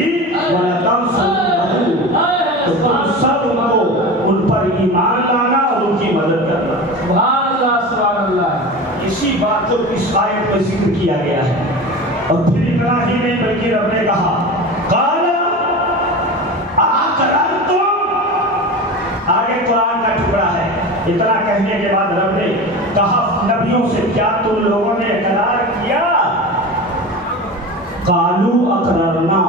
وَلَتَنصُرُنَّهُ, تو تم سب ان کو ان پر ایمان لانا اور ان کی مدد کرنا. سبحان اللہ سبحان اللہ. اسی بات کو اس آیت میں ذکر کیا گیا ہے. اور پھر اتنا ہی نہیں بلکہ رب نے کہا قَالَ أَأَقْرَرْتُمْ, آگے قرآن کا ٹکڑا ہے. اتنا کہنے کے بعد رب نے کہا نبیوں سے, کیا تم لوگوں نے اقرار کیا؟ قالوا اقررنا,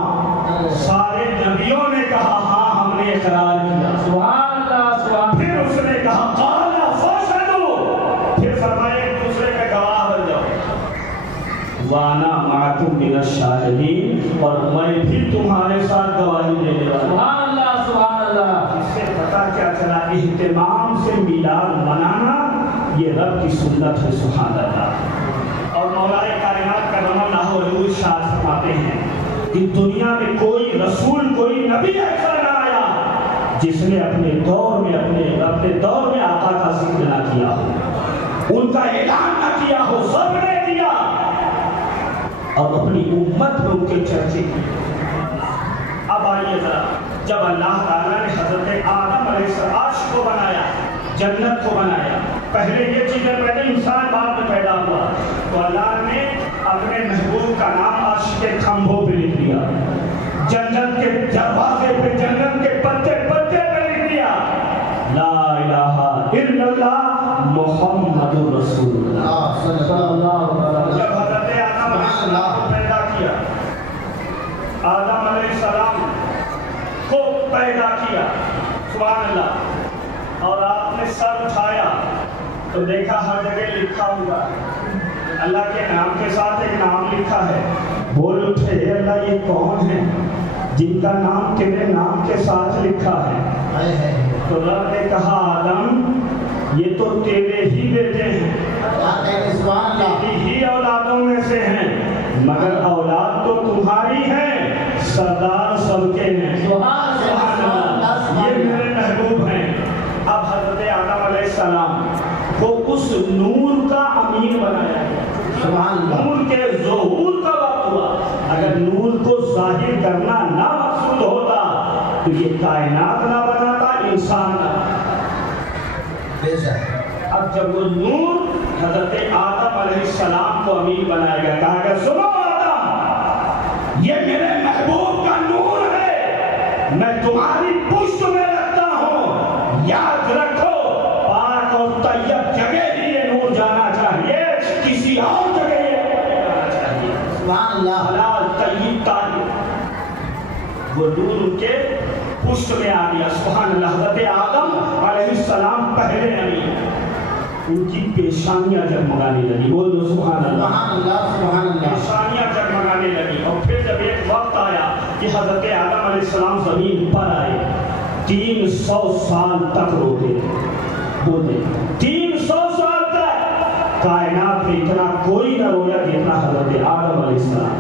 سارے نبیوں نے کہا ہاں ہم نے اقرار کیا. سبحان اللہ سبحان. پھر اس نے کہا قال فاشهدوا, پھر فرمایا ایک دوسرے کے گواہ بن جاؤ. وانا معکم من الشاہدین, اور میں بھی تمہارے ساتھ گواہی دینے والا. سبحان اللہ سبحان اللہ. اس سے پتہ کیا چلا, اہتمام سے میلاد منانا یہ رب کی سنت ہے. سبحان اللہ. اور مولا کائنات کا رحمہ اللہ علیہ ارشاد فرماتے ہیں کہ دنیا میں کوئی رسول کوئی نبی ایسا نہ آیا جس نے اپنے دور میں آقا کا ذکر نہ کیا ہو, ان کا اعلان نہ کیا ہو. سب نے کیا اور اپنی امت میں ان کے چرچے کیے. اب آئیے ذرا, جب اللہ تعالیٰ نے حضرت آدم علیہ السلام عرش کو بنایا, جنت کو بنایا, پہلے یہ چیزیں پہلے انسان بعد میں پیدا ہوا, تو اللہ نے اپنے محبوب کا نام عرش کے کھمبوں پہ لکھ دیا, جنت کے دروازے پہ, جنت کے پتے پتے پہ لکھ دیا لا الہ الا اللہ محمد رسول اللہ. صلی اللہ علیہ وسلم. جب حضرت آدم علیہ السلام کو پیدا کیا, آدم علیہ السلام کو پیدا کیا, سبحان اللہ, اور آپ نے سر اٹھایا تو دیکھا ہر جگہ لکھا ہوا اللہ کے نام کے ساتھ ایک نام لکھا ہے. بول اٹھے اے اللہ یہ کون ہے جن کا نام تیرے نام کے ساتھ لکھا ہے؟ تو رب نے کہا آدم یہ تو تیرے ہی بیٹے ہیں, تیری ہی اولادوں میں سے ہیں, مگر اولاد تو تمہاری ہے, سردار سب کے ہیں. سبحان اللہ. یہ میرے محبوب ہیں. اب حضرت آدم علیہ السلام کو اس نور کا امین بنایا گیا. نور کے ظہور کا وقت ہوا. اگر نور کو ظاہر کرنا نہ مقصود ہوتا تو یہ کائنات نہ بناتا, انسان نہ. اب جب وہ نور حضرت آدم علیہ السلام کو امین بنایا گیا, کہا کہ سنو آدم یہ میرے محبوب کا نور ہے, میں تمہاری پشت میں رکھتا ہوں, یاد رکھو پاک اور طیب جگہ ہی یہ نور جانا چاہیے, کسی اور جگہ یہ جانا چاہیے. حلال طیب طاہر, وہ نور ان کے پشت میں آ گیا. سبحان اللہ. حضرت آدم علیہ السلام پہلے نبی, ان کی پیشانیاں جگمگانے لگی. وہ جو سبحان اللہ, پیشانیاں جگمگانے لگی. اور پھر جب ایک وقت آیا کہ حضرت آدم علیہ السلام زمین پر آئے, 300 سال تک روتے. 300 سال تک کائنات میں اتنا کوئی نہ رویا جتنا حضرت آدم علیہ السلام.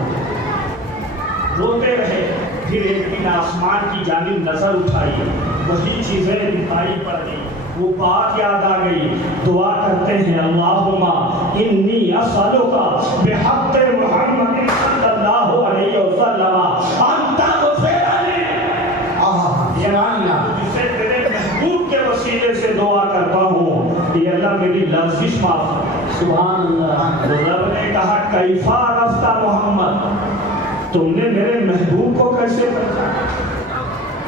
روتے رہے. پھر ایک دن آسمان کی جانب نظر اٹھائی, وہی چیزیں دکھائی پڑ گئی, وہ بات یاد آ گئی. دعا کرتے ہیں اللہم انی اسألک بحق محمد صلی اللہ علیہ وسلم ان تغفر لی. جسے تیرے محبوب کے وسیلے سے دعا کرتا ہوں کہ اللہ میری لفظش معاف کر. سبحان اللہ. رب نے کہا کیفا عرفت محمد, تم نے میرے محبوب کو کیسے پہچانا؟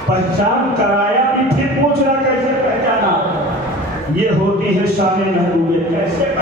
پہچان کرایا بھی پھر پوچھ رہا کیسے پہچانا. یہ ہوتی ہے شان محبوب. کیسے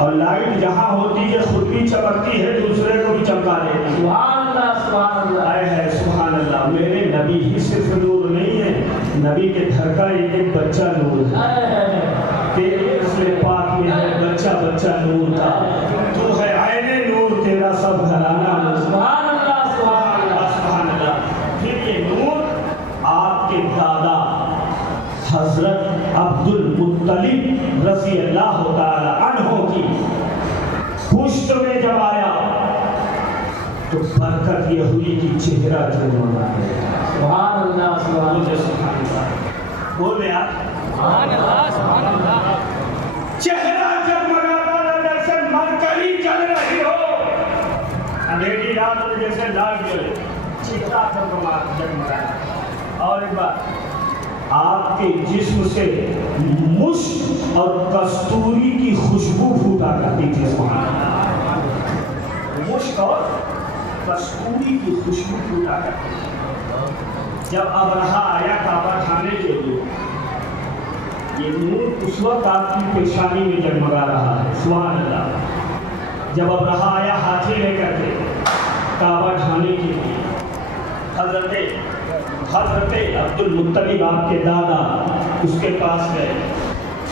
اور لائٹ جہاں ہوتی ہے خود بھی چمکتی ہے دوسرے کو بھی چمکا دیتی ہے. سبحان اللہ سبحان اللہ. آئے ہے سبحان اللہ. میرے نبی ہی صرف نور نہیں ہے, نبی کے گھر کا ایک بچہ نور ہے. تیرے اسلے پاک میں ہے بچہ بچہ نور کا. تو ہے عین نور, تیرا سب گھرانہ نور. سبحان اللہ سبحان اللہ سبحان اللہ. پھر یہ نور آپ کے دادا حضرت عبد المطلب رضی اللہ تعالی عنہ کی پشت میں جب آیا تو برکت یہ ہوئی کہ چہرہ جھلملا ہے. سبحان اللہ سبحان اللہ. بولے آپ سبحان اللہ سبحان اللہ. چہرہ جگمگاتا ہے جیسے مرکری جل رہی ہو, اندھیری رات میں جیسے لائٹ جلے, چہرہ جگمگاتا. اور ایک بات, آپ کے جسم سے مشک اور کستوری کی خوشبو پھوٹا کرتی تھی. مشک اور کستوری کی خوشبو پھوٹا کرتی تھی. جب ابرہا آیا کعبہ ڈھانے کے لیے, یہ نور اس وقت آپ کی پیشانی میں جگمگا رہا ہے. سبحان اللہ. جب ابرہا آیا ہاتھی لے کر کے کعبہ ڈھانے کے لیے, حضرت عبد المطلب آپ کے دادا اس کے پاس گئے.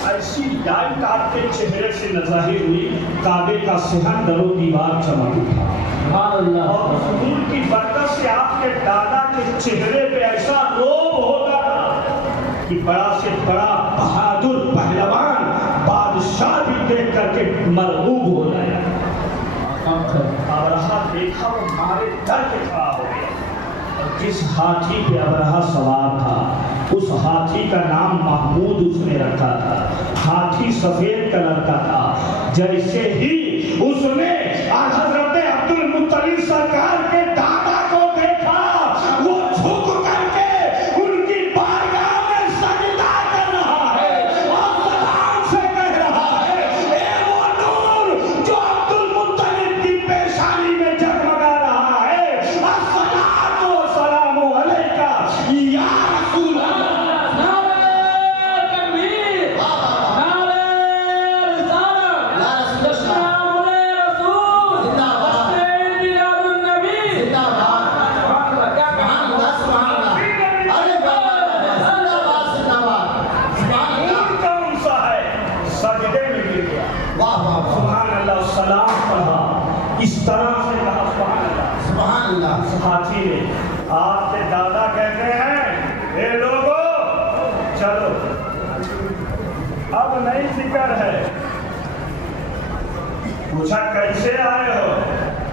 ایسی لائٹ آپ کے چہرے سے ظاہر ہوئی, کعبے کا صحن در و دیوار چمک اٹھا. سبحان اللہ. اور حضور کی برکت سے آپ کے دادا کے چہرے پہ ایسا روب ہوتا کہ بڑا سے بڑا بہادر پہلوان بادشاہ بھی دیکھ کر کے مرعوب ہو گیا. ابرہا دیکھا وہ مارے ڈر کے کھڑا ہو گیا. جس ہاتھی پہ ابرہا سوار تھا اس ہاتھی کا نام محمود اس نے رکھا تھا. ہاتھی سفید کلر کا تھا. جیسے ہی اس نے حضرت عبد المطلب سرکار کے دادا کو دیکھا, وہ جھک کر کے ان کی بارگاہ میں سجدہ کر رہا ہے اور سلام سے کہہ رہا ہے, اے وہ نور جو عبد المطلب کی پیشانی میں جگمگا رہا ہے, الصلاۃ والسلام علیکہ یا رسول اللہ. سلام پڑھا, اس طرح سے کہا سبحان اللہ سبحان اللہ. ہاتھی نے. آپ کے دادا کہتے ہیں, اے لوگو چلو اب نئی فکر ہے. پوچھا کیسے آئے ہو؟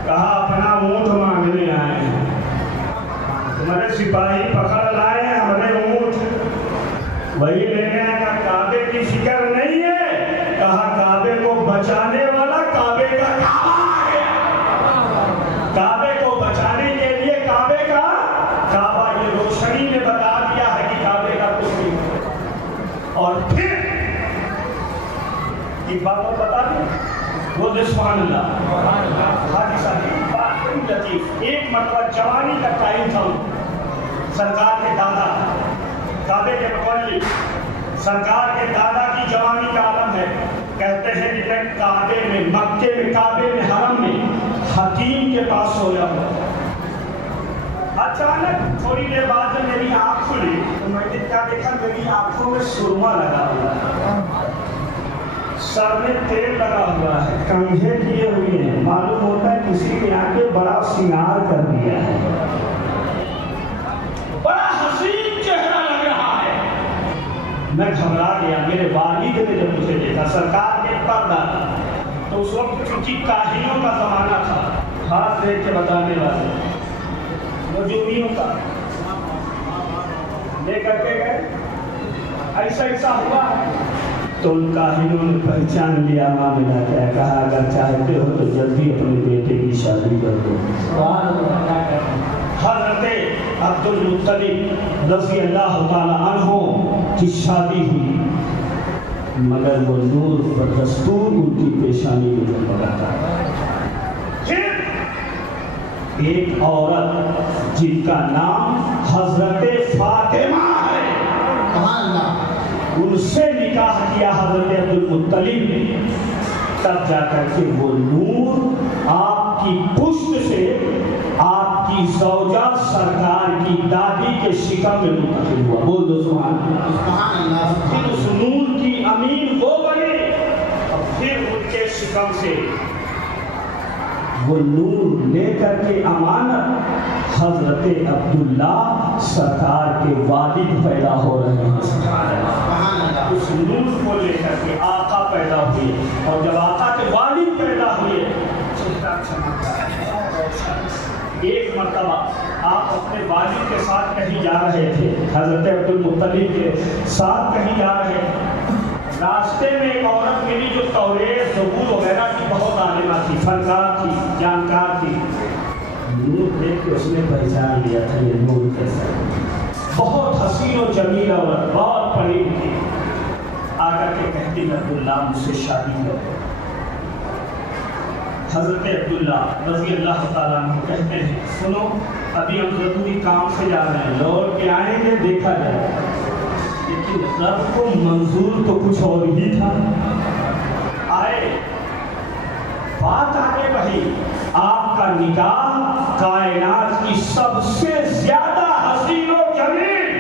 کہا اپنا اونٹ مانگنے آئے ہیں. تمہارے سپاہی پکڑ لائے ہیں ہمارے اونٹ, وہی لینے آئے. کعبے کی فکر نہیں ہے. کہا کعبے کو بچانے والا کعبے کا کعبہ آ گیا. کعبے کو بچانے کے لیے کعبے کا کعبہ, یہ روشنی نے بتا دیا ہے کہ کعبے کا کچھ نہیں. اور پھر ایک بات اور بتا دیں, وہ سبحان اللہ. حاجی صاحب بات بڑی لطیف. ایک مرتبہ جوانی کا ٹائم تھا, سرکار کے دادا کعبے کے متولی, سرکار کے دادا کی جوانی کا عالم ہے. کہتے ہیں کہ میں کعبے میں, مکے میں, کعبے میں, حرم میں حکیم کے پاس سویا ہوا. اچانک تھوڑی دیر بعد جب میری آنکھ کھلی تو میں نے کیا دیکھا, میری آنکھوں میں سرما لگا ہوا ہے, سر میں تیل لگا ہوا ہے, کنگھے کیے ہوئے ہیں. معلوم ہوتا ہے کسی نے آگے بڑا سنگار کر دیا ہے. بڑا حسین چہرہ لگ رہا ہے. میں گھبرا گیا. میرے والد نے جب مجھے دیکھا, سرکار کے پردہ تو اس وقت چونکہ کاہنوں کا زمانہ تھا, ہاتھ دیکھ کے بتانے والے نجومیوں کا, لے کر کے گئے, ایسا ایسا ہوا ہے. تو ان کاہنوں نے پہچان لیا معاملہ کیا. کہا اگر چاہتے ہو تو جلدی اپنے بیٹے کی شادی کر دو. حضرت عبد المطلب رضی اللہ تعالی عنہ کی شادی ہوئی, مگر وہ نور بدستور ان کی پیشانی میں جگمگاتا. پھر ایک عورت جن کا نام حضرت فاطمہ ہے, سبحان اللہ. ان سے نکاح کیا حضرت عبد المطلب نے. تب جا کر کے وہ نور آپ کی پشت سے آپ کی زوجہ سرکار کی دادی کے شکم میں منتقل ہوا. بول دو سبحان اللہ. سبحان اللہ. پھر اس نور کی امین وہ بنے اور پھر ان کے شکم سے وہ نور لے کر کے امانت حضرت عبداللہ سرکار کے والد پیدا ہو رہے ہیں. سبحان اللہ. اس نور کو لے کر کے آقا پیدا ہوئے اور جب آقا کے والد پیدا ہوئے چہرہ چمکتا ہے. ایک مرتبہ آپ اپنے والد کے ساتھ کہیں جا رہے تھے, حضرت عبد المطلب کے ساتھ کہیں جا رہے تھے. راستے میں ایک عورت ملی جو توریت زبور وغیرہ کی بہت عالمہ تھی, فنکار تھی, جانکار تھی. نور دیکھ کے اس نے پہچان لیا تھا یہ نور کیسا ہے. بہت حسین و جمیل عورت, بہت پڑھی تھی. آ کر کے کہتی عبداللہ مجھ سے شادی کرو. حضرت عبداللہ رضی اللہ تعالیٰ عنہ کہتے ہیں سنو ابھی ہم ضروری کام سے جا رہے ہیں, لوٹ کے آئیں گے دیکھا جائے. لیکن رب کو منظور تو کچھ اور ہی تھا. آئے بات آگے بڑھی. آپ کا نکاح کائنات کی سب سے زیادہ حسین و جمیل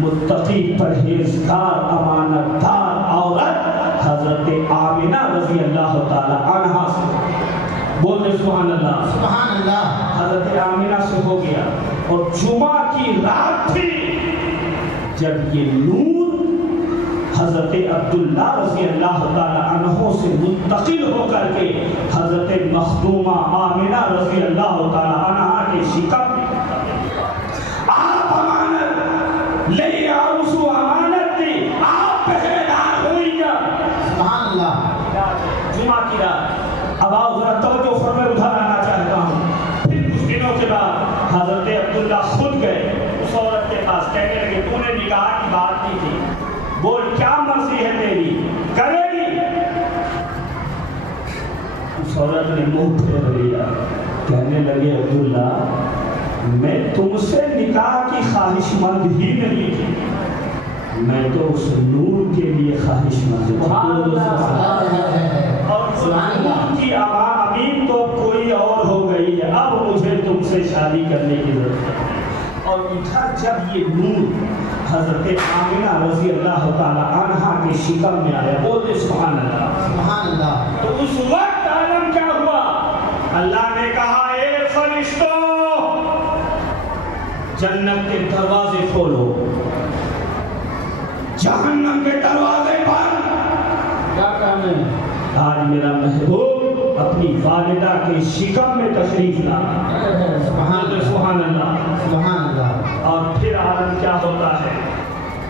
متقی پرہیزگار امانت دار عورت حضرت آمنہ رضی اللہ تعالی عنہا سے. بولتے سبحان اللہ. سبحان اللہ. حضرت آمنہ سے ہو گیا اور جمعہ کی رات تھی جب یہ نور حضرت عبداللہ رضی اللہ تعالی عنہ سے منتقل ہو کر کے حضرت مخدومہ آمنہ رضی اللہ تعالی عنہ کے شکم میں آپ امانت لے اور اس امانت کی آپ پہریدار ہوئی کیا. سبحان اللہ. جمعہ کی رات. اب آؤ ذرا توجہ فرمائے, ادھر آنا چاہتا ہوں. پھر کچھ دنوں کے بعد حضرت عبداللہ خود گئے اس عورت کے پاس, کہنے لگے تو نے نکاح کی بات کی تھی, بول کیا مرضی ہے تیری, کرے گی؟ اس عورت نے منہ پھیر لیا, کہنے لگے عبداللہ میں تم سے نکاح کی خواہش مند ہی نہیں تھی, میں تو اس نور کے لیے خواہش مند ہوں. اور نور کی امین تو کوئی اور ہو گئی ہے, اب مجھے تم سے شادی کرنے کی ضرورت ہے. اور ادھر جب یہ نور حضرت آمنہ رضی اللہ تعالی عنہا کے شکم میں آیا, بولتے سبحان اللہ. سبحان اللہ. تو اس وقت عالم کیا ہوا, اللہ نے کہا اے فرشتوں جنت کے دروازے کھولو, جہنم کے دروازے بند. کیا کام ہے؟ آج میرا محبوب اپنی والدہ کے شکم میں تشریف لا. سبحان اللہ. سبحان اللہ. اور پھر عالم کیا ہوتا ہے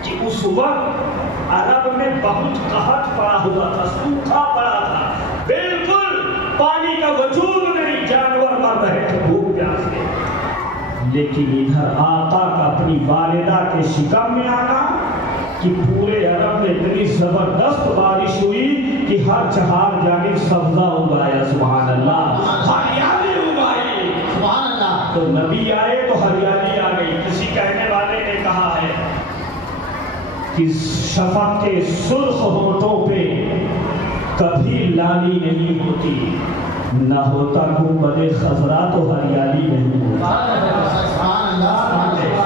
کہ اس وقت عرب میں بہت قحط پڑا ہوا تھا, سوکھا پڑا تھا, بالکل پانی کا وجود نہیں, جانور مر رہے تھے بھوک پیاس سے. لیکن ادھر آقا کا اپنی والدہ کے شکم میں آنا کہ پورے عرب میں اتنی زبردست بارش ہوئی کہ ہر چہار جانب سبزہ اگایا. سبحان اللہ. ہریالی اگائی. سبحان اللہ. تو نبی آئے تو ہریالی آ گئی. کسی کہنے والے نے کہا ہے کہ شفق کے سرخ ہونٹوں پہ کبھی لالی نہیں ہوتی, نہ ہوتا گنبد خضرا تو ہریالی نہیں ہوتی. سبحان اللہ.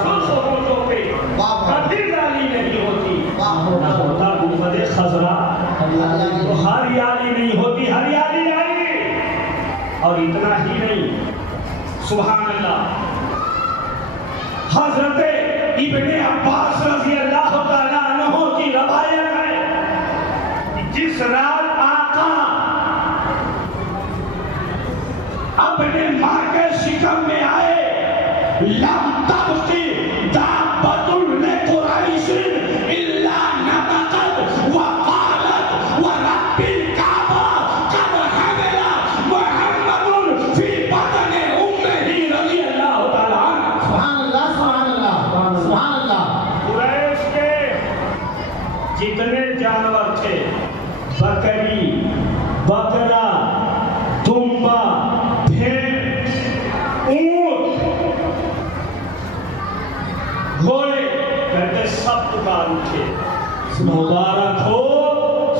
سرخ ہونٹوں پہ کبھی لالی نہیں ہوتی, نہ ہوتا گنبد خضرا تو ہریالی نہیں ہوتی. ہریالی آئی. اور اتنا ہی نہیں, سبحان اللہ, حضرت ابن عباس رضی اللہ تعالیٰ عنہ کی روایت ہے جس رات آقا اپنے ماں کے شکم میں آئے, لم تبقی دابۃ لقریش الا نطقت وقالت ورب الکعبہ قد حمل محمد فی بطن امہ رضی اللہ تعالیٰ عنہ. سبحان اللہ. سبحان اللہ. سبحان اللہ. قریش کے جتنے جانور تھے, بکری, بکرا, دمبا, بھیڑ, اونٹ, گھوڑے, کہتے سب پکار اٹھے, مبارک ہو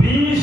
20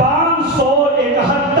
571